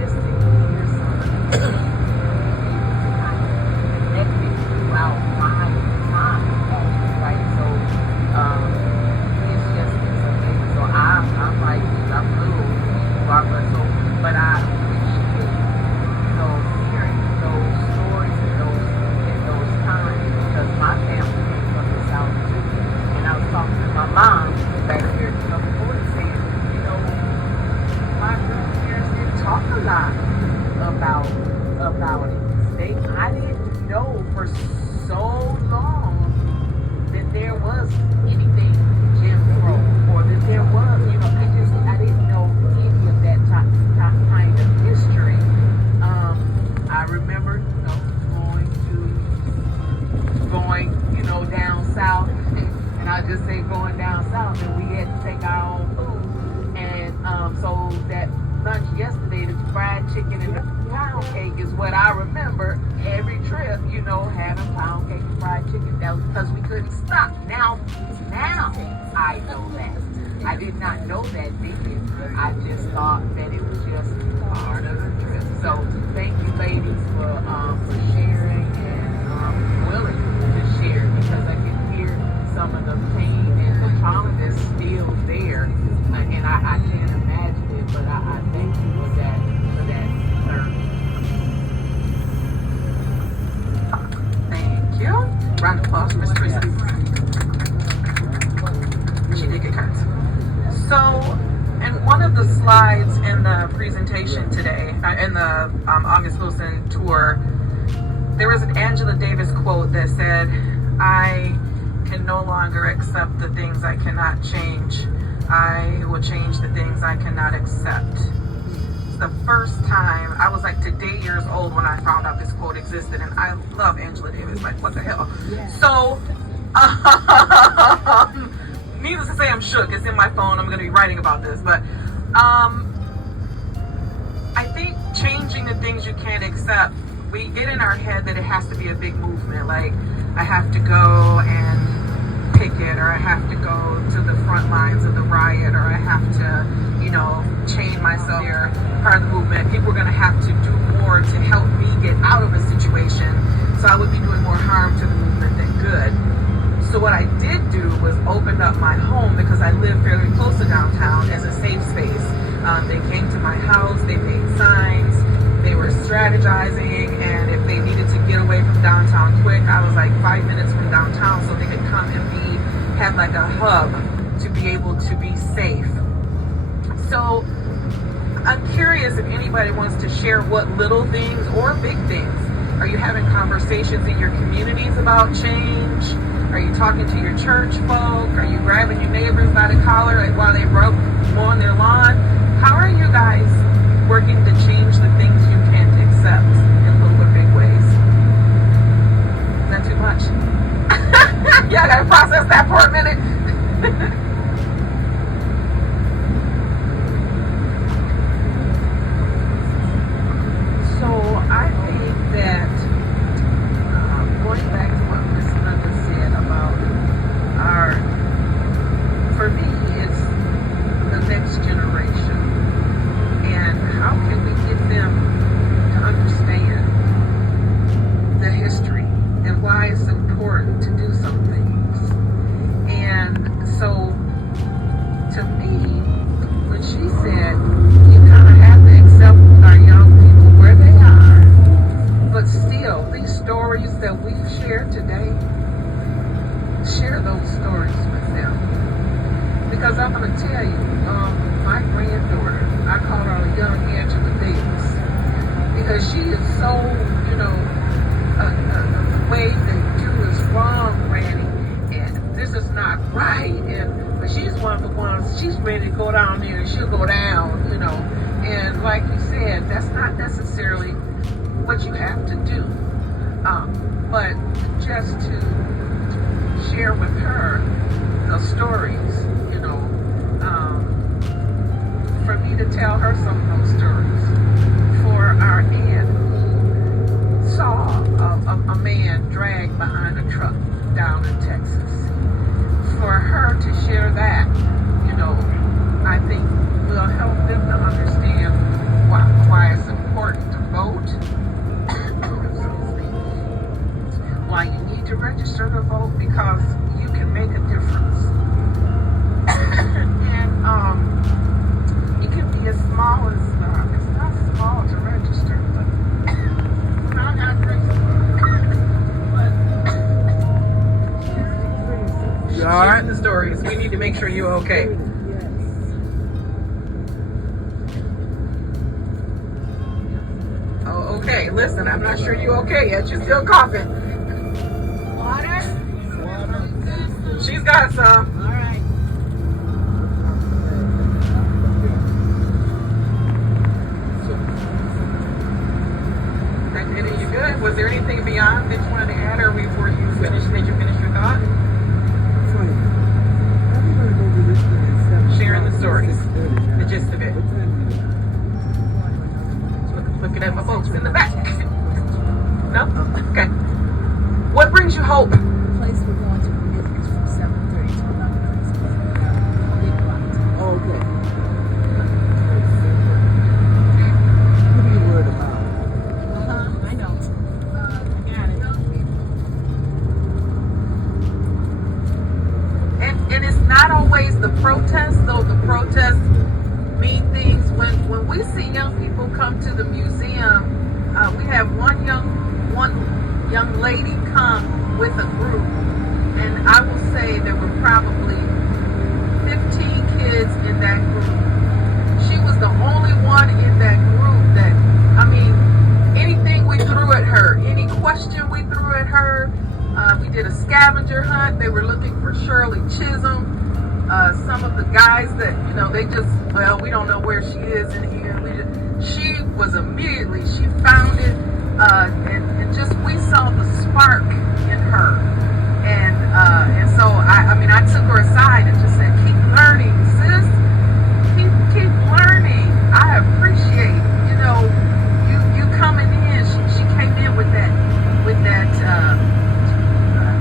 just to hear some of the things connected throughout my time, right? So it's amazing. So I'm like, I'm little, but I appreciate, hearing those stories in those times, because my family But I remember every trip, you know, having pound cake and fried chicken. That was because we couldn't stop. Now I know that. I did not know that then. I just thought that it was just part of the trip. So thank you, ladies, for sharing and willing to share, because I can hear some of the pain and the trauma that's still there, and I can't imagine it. But I thank you for that learning. Thank you. Round of applause for Miss Teresa. She did get cards. So, in one of the slides in the presentation today, in the August Wilson tour, there was an Angela Davis quote that said, "I can no longer accept the things I cannot change. I will change the things I cannot accept." It's the first time, I was like today years old when I found out this quote existed, and I love Angela Davis, like what the hell. Yeah. So, needless to say, I'm shook. It's in my phone. I'm going to be writing about this. But I think changing the things you can't accept, we get in our head that it has to be a big movement. Like, I have to go and picket, or I have to go to the front lines of the riot, or I have to, you know, chain myself here, part of the movement. People are going to have to do more to help me get out of a situation. So I would be doing more harm to the movement than good. So what I did do was open up my home, because I live fairly close to downtown, as a safe space. They came to my house, they made signs, they were strategizing, and if they needed to get away from downtown quick, I was like 5 minutes from downtown, so they could come and have like a hub to be able to be safe. So I'm curious if anybody wants to share what little things or big things. Are you having conversations in your communities about change? Are you talking to your church folk? Are you grabbing your neighbors by the collar while they rub on their lawn? How are you guys working to change the things you can't accept in little or big ways? Is that too much? Yeah, I gotta process that for a minute. So I think that going back to what Miss Linda said about for me, it's the next generation, and how can we get them to understand the history and why it's important to do some things. And so, to me, when she said you kind of have to accept our young people where they are, but still, these stories that we've shared today, share those stories with them. Because I'm going to tell you, my granddaughter, I call her a young Angela Davis, because she is so, you know, the way they do is wrong, Granny, and this is not right, but she's one of the ones, she's ready to go down there, and she'll go down, you know, and like you said, that's not necessarily what you have to do, but just to share with her the stories, you know, for me to tell her some of those stories, for our aunt who saw a man dragged behind a truck down in Texas, for her to share that, you know, I think will help them to understand why it's important to vote, why you need to register to vote, because you can make a difference. And it can be as small as, it's not small to register, but I got You all right? the stories. We need to make sure you're okay. Oh, okay. Listen, I'm not sure you're okay yet. You're still coughing. Water? She's got some. All right. And you good? Was there anything beyond that you wanted to add, or before you finish? Did you finish your thought? Sharing the stories, the gist of it. Looking at my folks in the back. you hope? The place we're going to is from 7:30 to 11:30. Okay. What are you worried about? I know. I got it. And it's not always the protests, though the protests mean things. When we see young people come to the museum, we have one young lady come with a group, and I will say there were probably 15 kids in that group. She was the only one in that group that, I mean, anything we threw at her, any question we threw at her, we did a scavenger hunt. They were looking for Shirley Chisholm. Some of the guys that, you know, they just, well, we don't know where she is in here. She was immediately, she found it, and just, we saw the spark in her. And so, I mean, I took her aside and just said, keep learning, sis. Keep learning. I appreciate, you know, you coming in. She came in with that,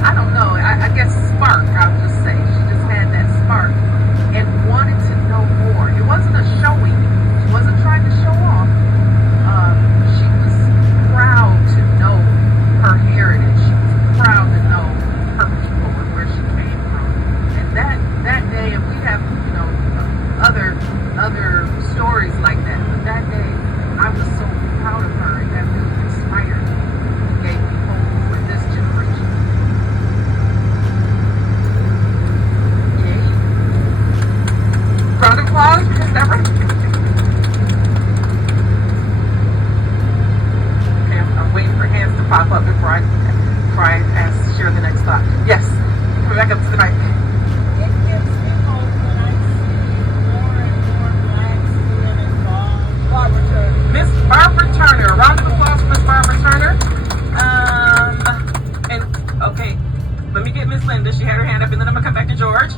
I don't know, I guess spark, I would just say. She just had that spark and wanted to know more. It wasn't a showing. She wasn't trying to show off. She was proud to know her heritage. She was proud to know her people and where she came from. And that day, and we have, you know, other stories like that. But that day, I was so proud of her, and that really inspired me and gave me hope for this generation. Yay. Round of applause, Miss Deborah. Okay, I'm waiting for hands to pop up before I share the next thought. Yes, come back up to the mic. It gives me hope when I see more and more blacks being involved. Barbara Turner. Miss Barbara Turner. A round of applause for Miss Barbara Turner. And okay, let me get Miss Linda. She had her hand up, and then I'm gonna come back to George. So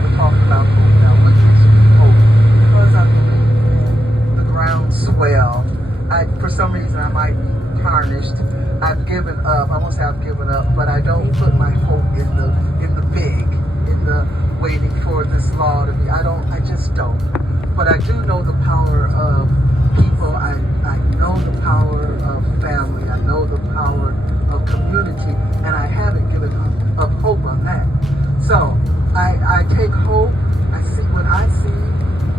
we're talking about hope now. What gives me hope? Because I'm in the groundswell. For some reason, I might be tarnished. I've given up. I won't say I've given up, but I don't put my hope in the big, in the waiting for this law to be. I just don't. But I do know the power of people. I know the power of family. I know the power of community, and I haven't given up hope on that. So I take hope. When I see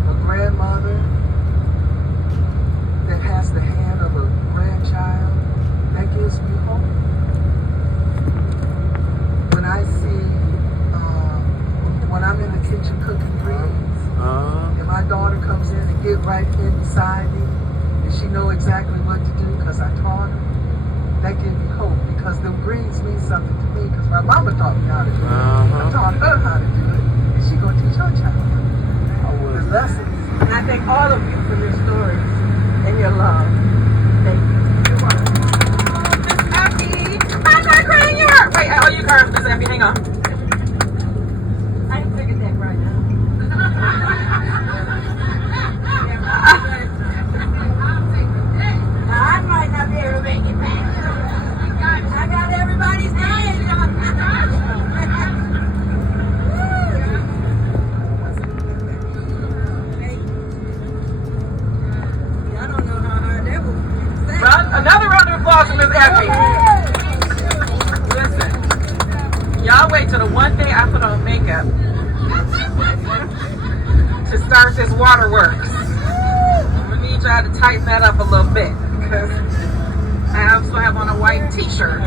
a grandmother that has the hand of a grandchild, that gives me hope. When I see, when I'm in the kitchen cooking greens, and my daughter comes in and get right inside me, and she know exactly what to do because I taught her, that gives me hope, because the greens mean something to me, because my mama taught me how to do it. I taught her how to do it, and she gonna teach her child the lessons. And I thank all of you for your stories and your love. Thank you. You're welcome. Miss Effie, I'm not crying your heart. Wait, oh, you curved, Miss Effie, hang on. I ain't figured that right now. I might not be able to make it back. I got everybody's name. Another round of applause for Miss Effie. Listen, y'all wait till the one day I put on makeup to start this waterworks. I'm gonna need y'all to tighten that up a little bit, because I also have on a white t-shirt.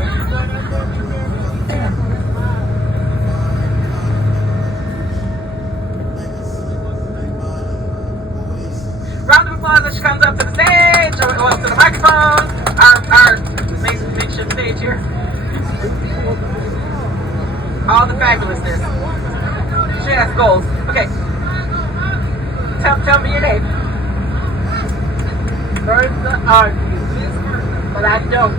Round of applause as she comes up to the stage, or up to the microphone. Our makeshift stage here. All the fabulousness. She has goals. Okay. Tell me your name. Bertha argues, but I don't.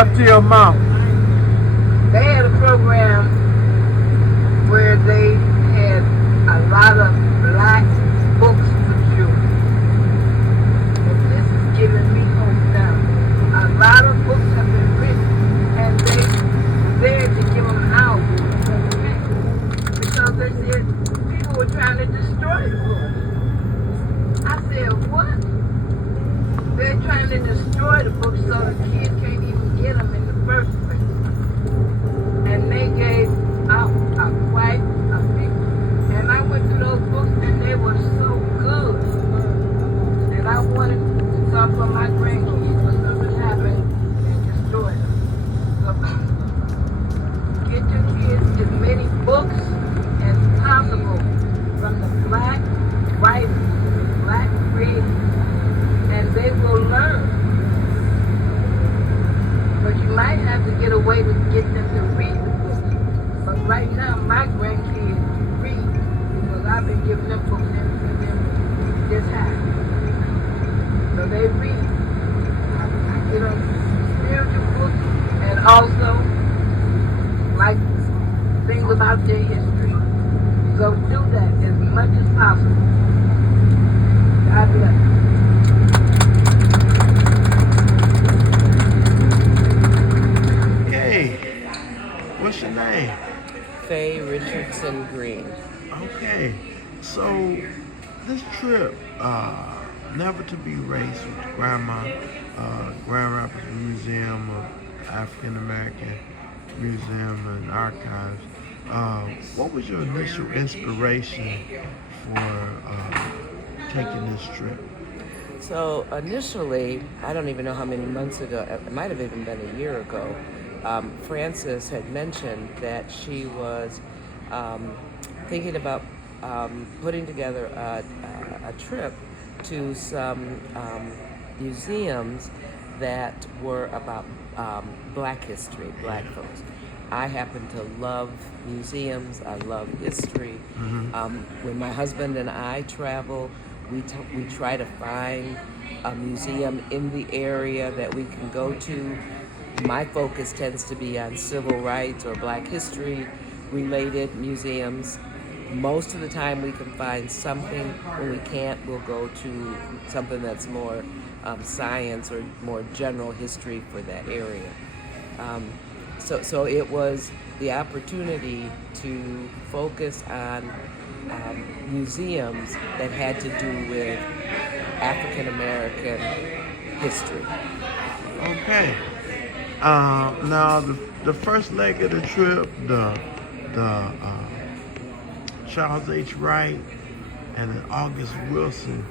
up to your mouth. They had a program where they had a lot of black books for children. And this is giving me hope now. A lot of books have been written, and they there to give them out. Because they said people were trying to destroy the books. I said, what? They're trying to destroy the books so the kids can't even get them in the first place. And they gave out quite a few. And I went through those books and they were so good. And I wanted some for my grandkids when something happened and destroy them. So get your kids as many books as possible from the black writers, black creators, and they will learn. But you might have to get a way to get them to read the books. But right now, my grandkids read because I've been giving them books ever since they're this high. So they read. I get them spiritual books and also like things about their history. So do that as much as possible. God bless. Hey, what's your name? Faye Richardson Green. Okay, so this trip, Never to Be Raced with GRAAMA, Grand Rapids Museum of African American Museum and Archives. What was your initial inspiration for taking this trip? So initially, I don't even know how many months ago, it might have even been a year ago, Frances had mentioned that she was thinking about putting together a trip to some museums that were about black history, black folks. I happen to love museums. I love history. When my husband and I travel, we try to find a museum in the area that we can go to. My focus tends to be on civil rights or black history related museums. Most of the time we can find something. When we can't, we'll go to something that's more science or more general history for that area. So it was the opportunity to focus on museums that had to do with African American history. Okay. Now the first leg of the trip, the Charles H. Wright and then August Wilson,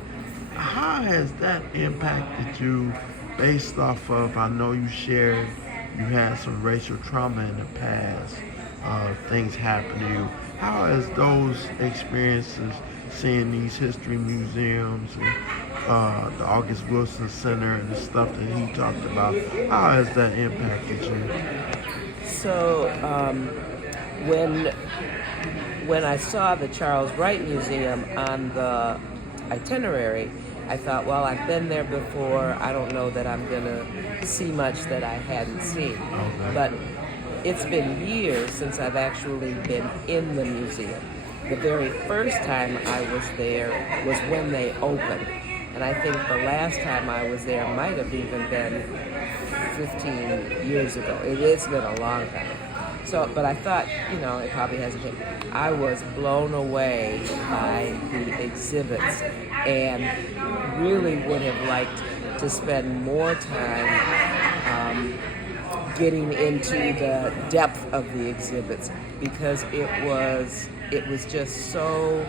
how has that impacted you based off of, I know you shared you had some racial trauma in the past, things happened to you. How has those experiences, seeing these history museums and the August Wilson Center and the stuff that he talked about, how has that impacted you? So when I saw the Charles Wright Museum on the itinerary, I thought, well, I've been there before. I don't know that I'm going to see much that I hadn't seen. Okay. But it's been years since I've actually been in the museum. The very first time I was there was when they opened. And I think the last time I was there might have even been 15 years ago. It's been a long time. So, but I thought, it probably hasn't changed. I was blown away by the exhibits and really would have liked to spend more time getting into the depth of the exhibits because it was just so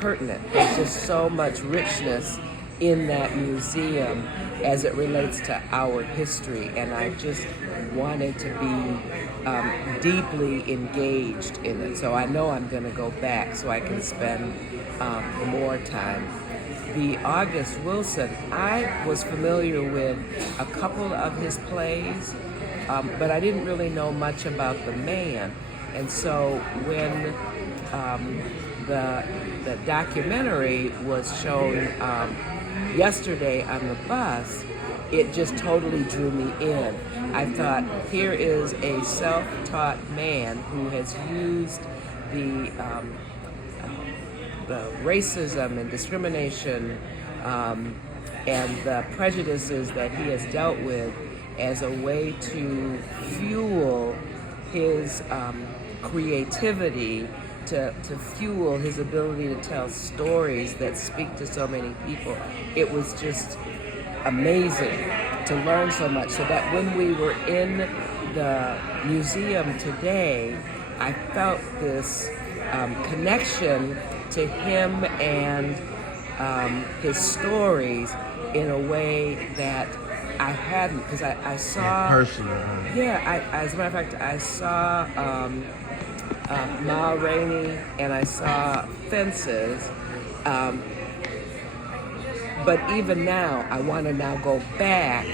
pertinent. There's just so much richness in that museum as it relates to our history, and I just wanted to be deeply engaged in it. So I know I'm going to go back so I can spend more time. The August Wilson, I was familiar with a couple of his plays, but I didn't really know much about the man. And so when the documentary was shown yesterday on the bus, it just totally drew me in. I thought, here is a self-taught man who has used the racism and discrimination and the prejudices that he has dealt with as a way to fuel his creativity, to fuel his ability to tell stories that speak to so many people. It was just amazing to learn so much, so that when we were in the museum today, I felt this connection to him and his stories in a way that I hadn't, because I saw personal. Yeah, as a matter of fact, I saw Ma Rainey and I saw Fences. But even now, I want to now go back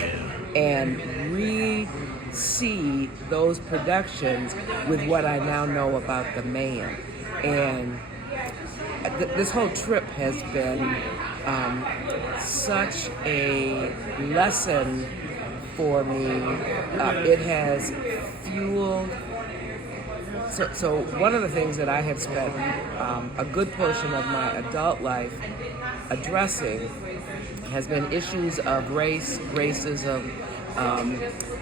and re-see those productions with what I now know about the man. And this whole trip has been such a lesson for me. It has fueled. So one of the things that I have spent a good portion of my adult life addressing has been issues of race, racism,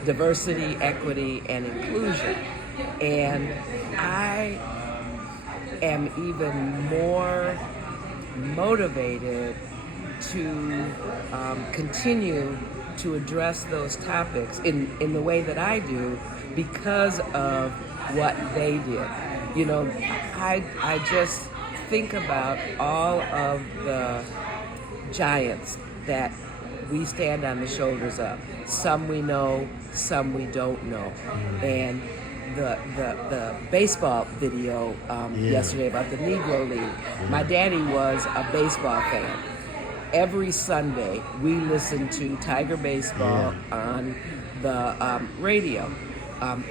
diversity, equity, and inclusion. And I am even more motivated to continue to address those topics in the way that I do because of what they did. You know, I just think about all of the giants that we stand on the shoulders of. Some we know, some we don't know. And the baseball video yesterday about the Negro League, my daddy was a baseball fan. Every Sunday we listened to Tiger Baseball on the radio.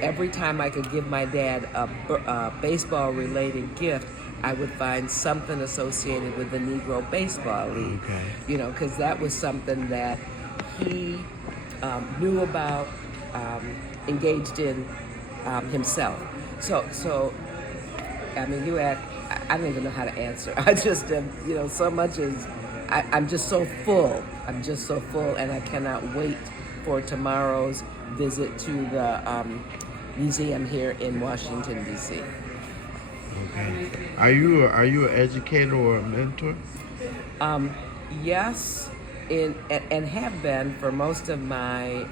Every time I could give my dad a baseball related gift, I would find something associated with the Negro Baseball League. Okay. You know, because that was something that he knew about, engaged in himself. So, I mean, I don't even know how to answer. I just am, you know, so much is, I'm just so full. I'm just so full, and I cannot wait for tomorrow's visit to the museum here in Washington, D.C. Okay. Are you an educator or a mentor? Yes, and have been for most of my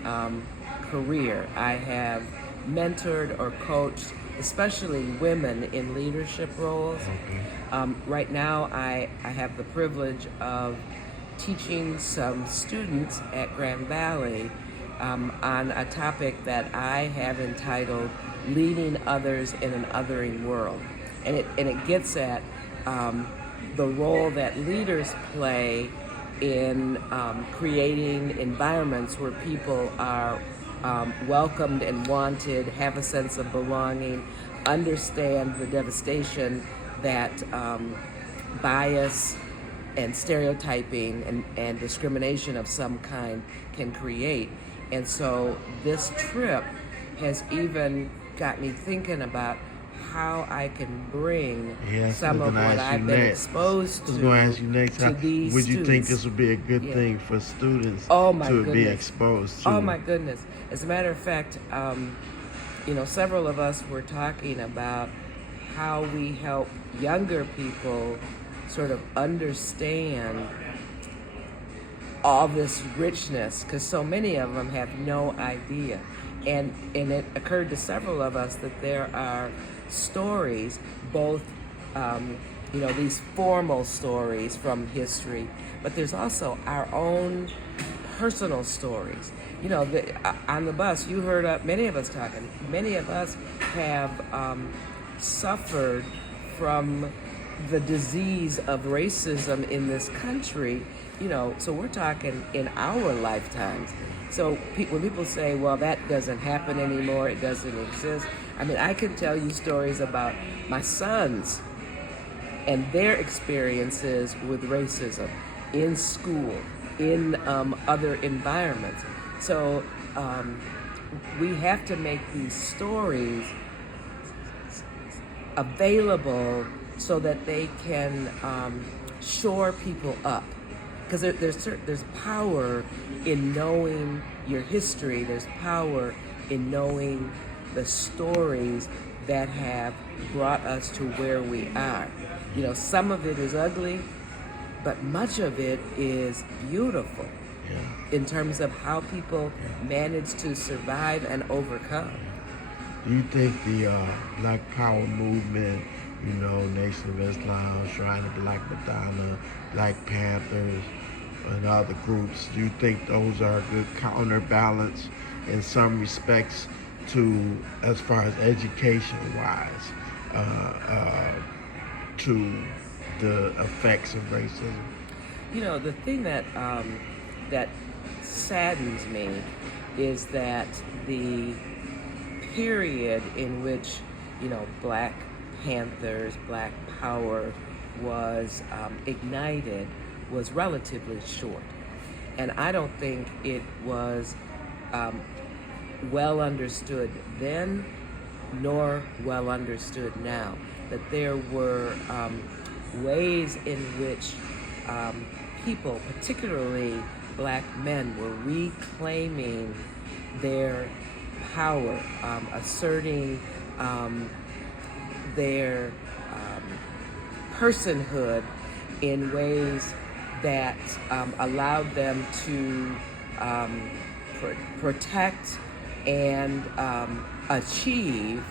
career. I have mentored or coached, especially women in leadership roles. Okay. Right now, I have the privilege of teaching some students at Grand Valley on a topic that I have entitled "Leading Others in an Othering World." And it gets at the role that leaders play in creating environments where people are welcomed and wanted, have a sense of belonging, understand the devastation that bias and stereotyping and discrimination of some kind can create. And so this trip has even got me thinking about how I can bring some of what I've been exposed to. I was going to ask you next, to these would you think students. this would be a good thing for students to be exposed to? Oh my goodness. As a matter of fact, you know, several of us were talking about how we help younger people sort of understand all this richness, because so many of them have no idea. And it occurred to several of us that there are stories, both you know, these formal stories from history, but there's also our own personal stories. You know, on the bus, you heard many of us talking. Many of us have suffered from the disease of racism in this country. You know, so we're talking in our lifetimes. So when people say, well, that doesn't happen anymore, it doesn't exist, I mean, I can tell you stories about my sons and their experiences with racism in school. in other environments. So we have to make these stories available so that they can shore people up. Because there's power in knowing your history. There's power in knowing the stories that have brought us to where we are. You know, some of it is ugly, but much of it is beautiful in terms of how people manage to survive and overcome. Do you think the Black Power movement, you know, Nation of Islam, Shrine of Black Madonna, Black Panthers, and other groups, do you think those are a good counterbalance in some respects to, as far as education-wise, to the effects of racism? You know, the thing that that saddens me is that the period in which, you know, Black Panthers, Black Power was ignited was relatively short. And I don't think it was well understood then, nor well understood now. That there were ways in which people, particularly Black men, were reclaiming their power, asserting their personhood in ways that allowed them to protect and achieve,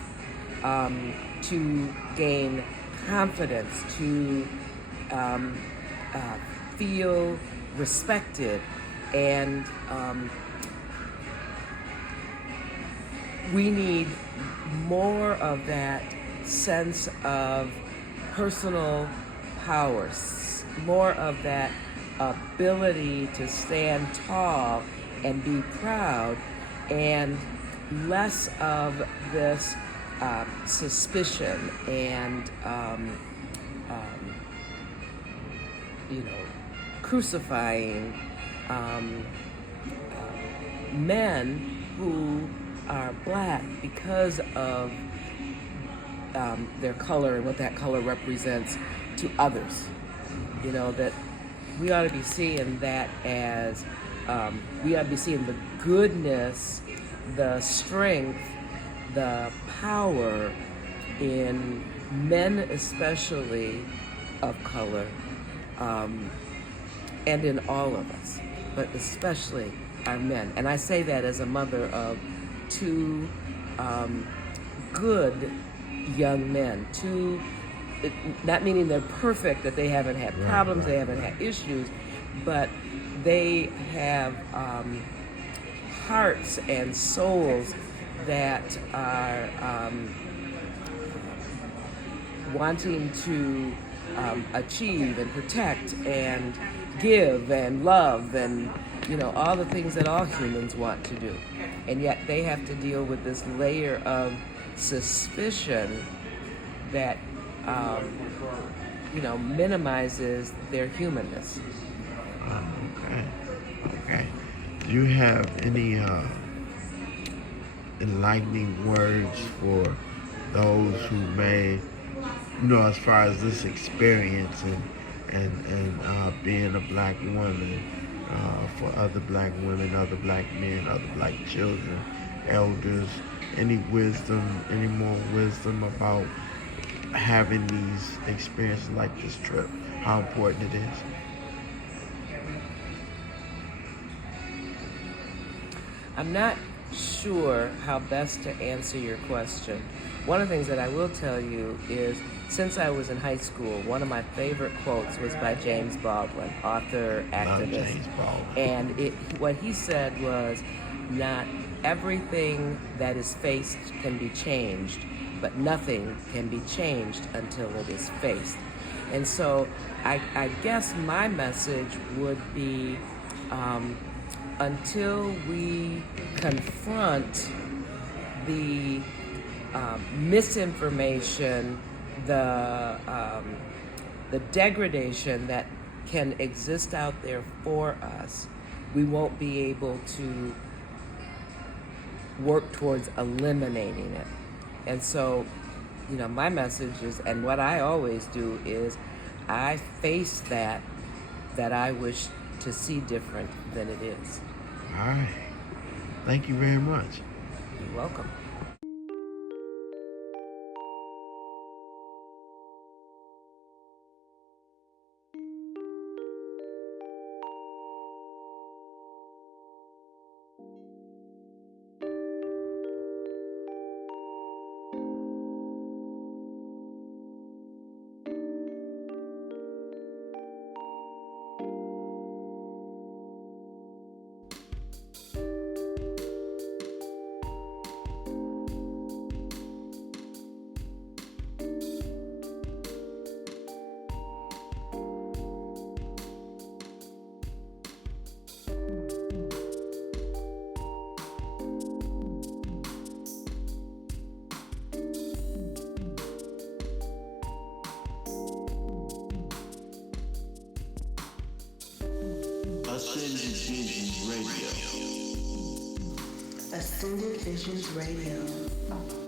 to gain confidence, to feel respected. And we need more of that sense of personal power, more of that ability to stand tall and be proud, and less of this suspicion and you know, crucifying men who are Black because of their color and what that color represents to others. You know, that we ought to be seeing that as, we ought to be seeing the goodness, the strength, the power in men, especially of color, and in all of us, but especially our men. And I say that as a mother of two good young men, two, not meaning they're perfect, that they haven't had problems, they haven't had issues, but they have hearts and souls that are wanting to achieve and protect and give and love and, you know, all the things that all humans want to do. And yet they have to deal with this layer of suspicion that, you know, minimizes their humanness. Okay. Do you have any enlightening words for those who may, you know, as far as this experience and being a Black woman, for other Black women, other Black men, other Black children, elders, any wisdom, any more wisdom about having these experiences like this trip, how important it is? I'm not sure how best to answer your question. One of the things that I will tell you is, since I was in high school, one of my favorite quotes was by James Baldwin, author, activist. James Baldwin. And what he said was, not everything that is faced can be changed, but nothing can be changed until it is faced. And so I guess my message would be, until we confront the misinformation, the degradation that can exist out there for us, we won't be able to work towards eliminating it. And so, my message is, and what I always do is, I face that I wish to see different than it is. All right. Thank you very much. You're welcome. Ascended Visions Radio. Ascended Visions Radio.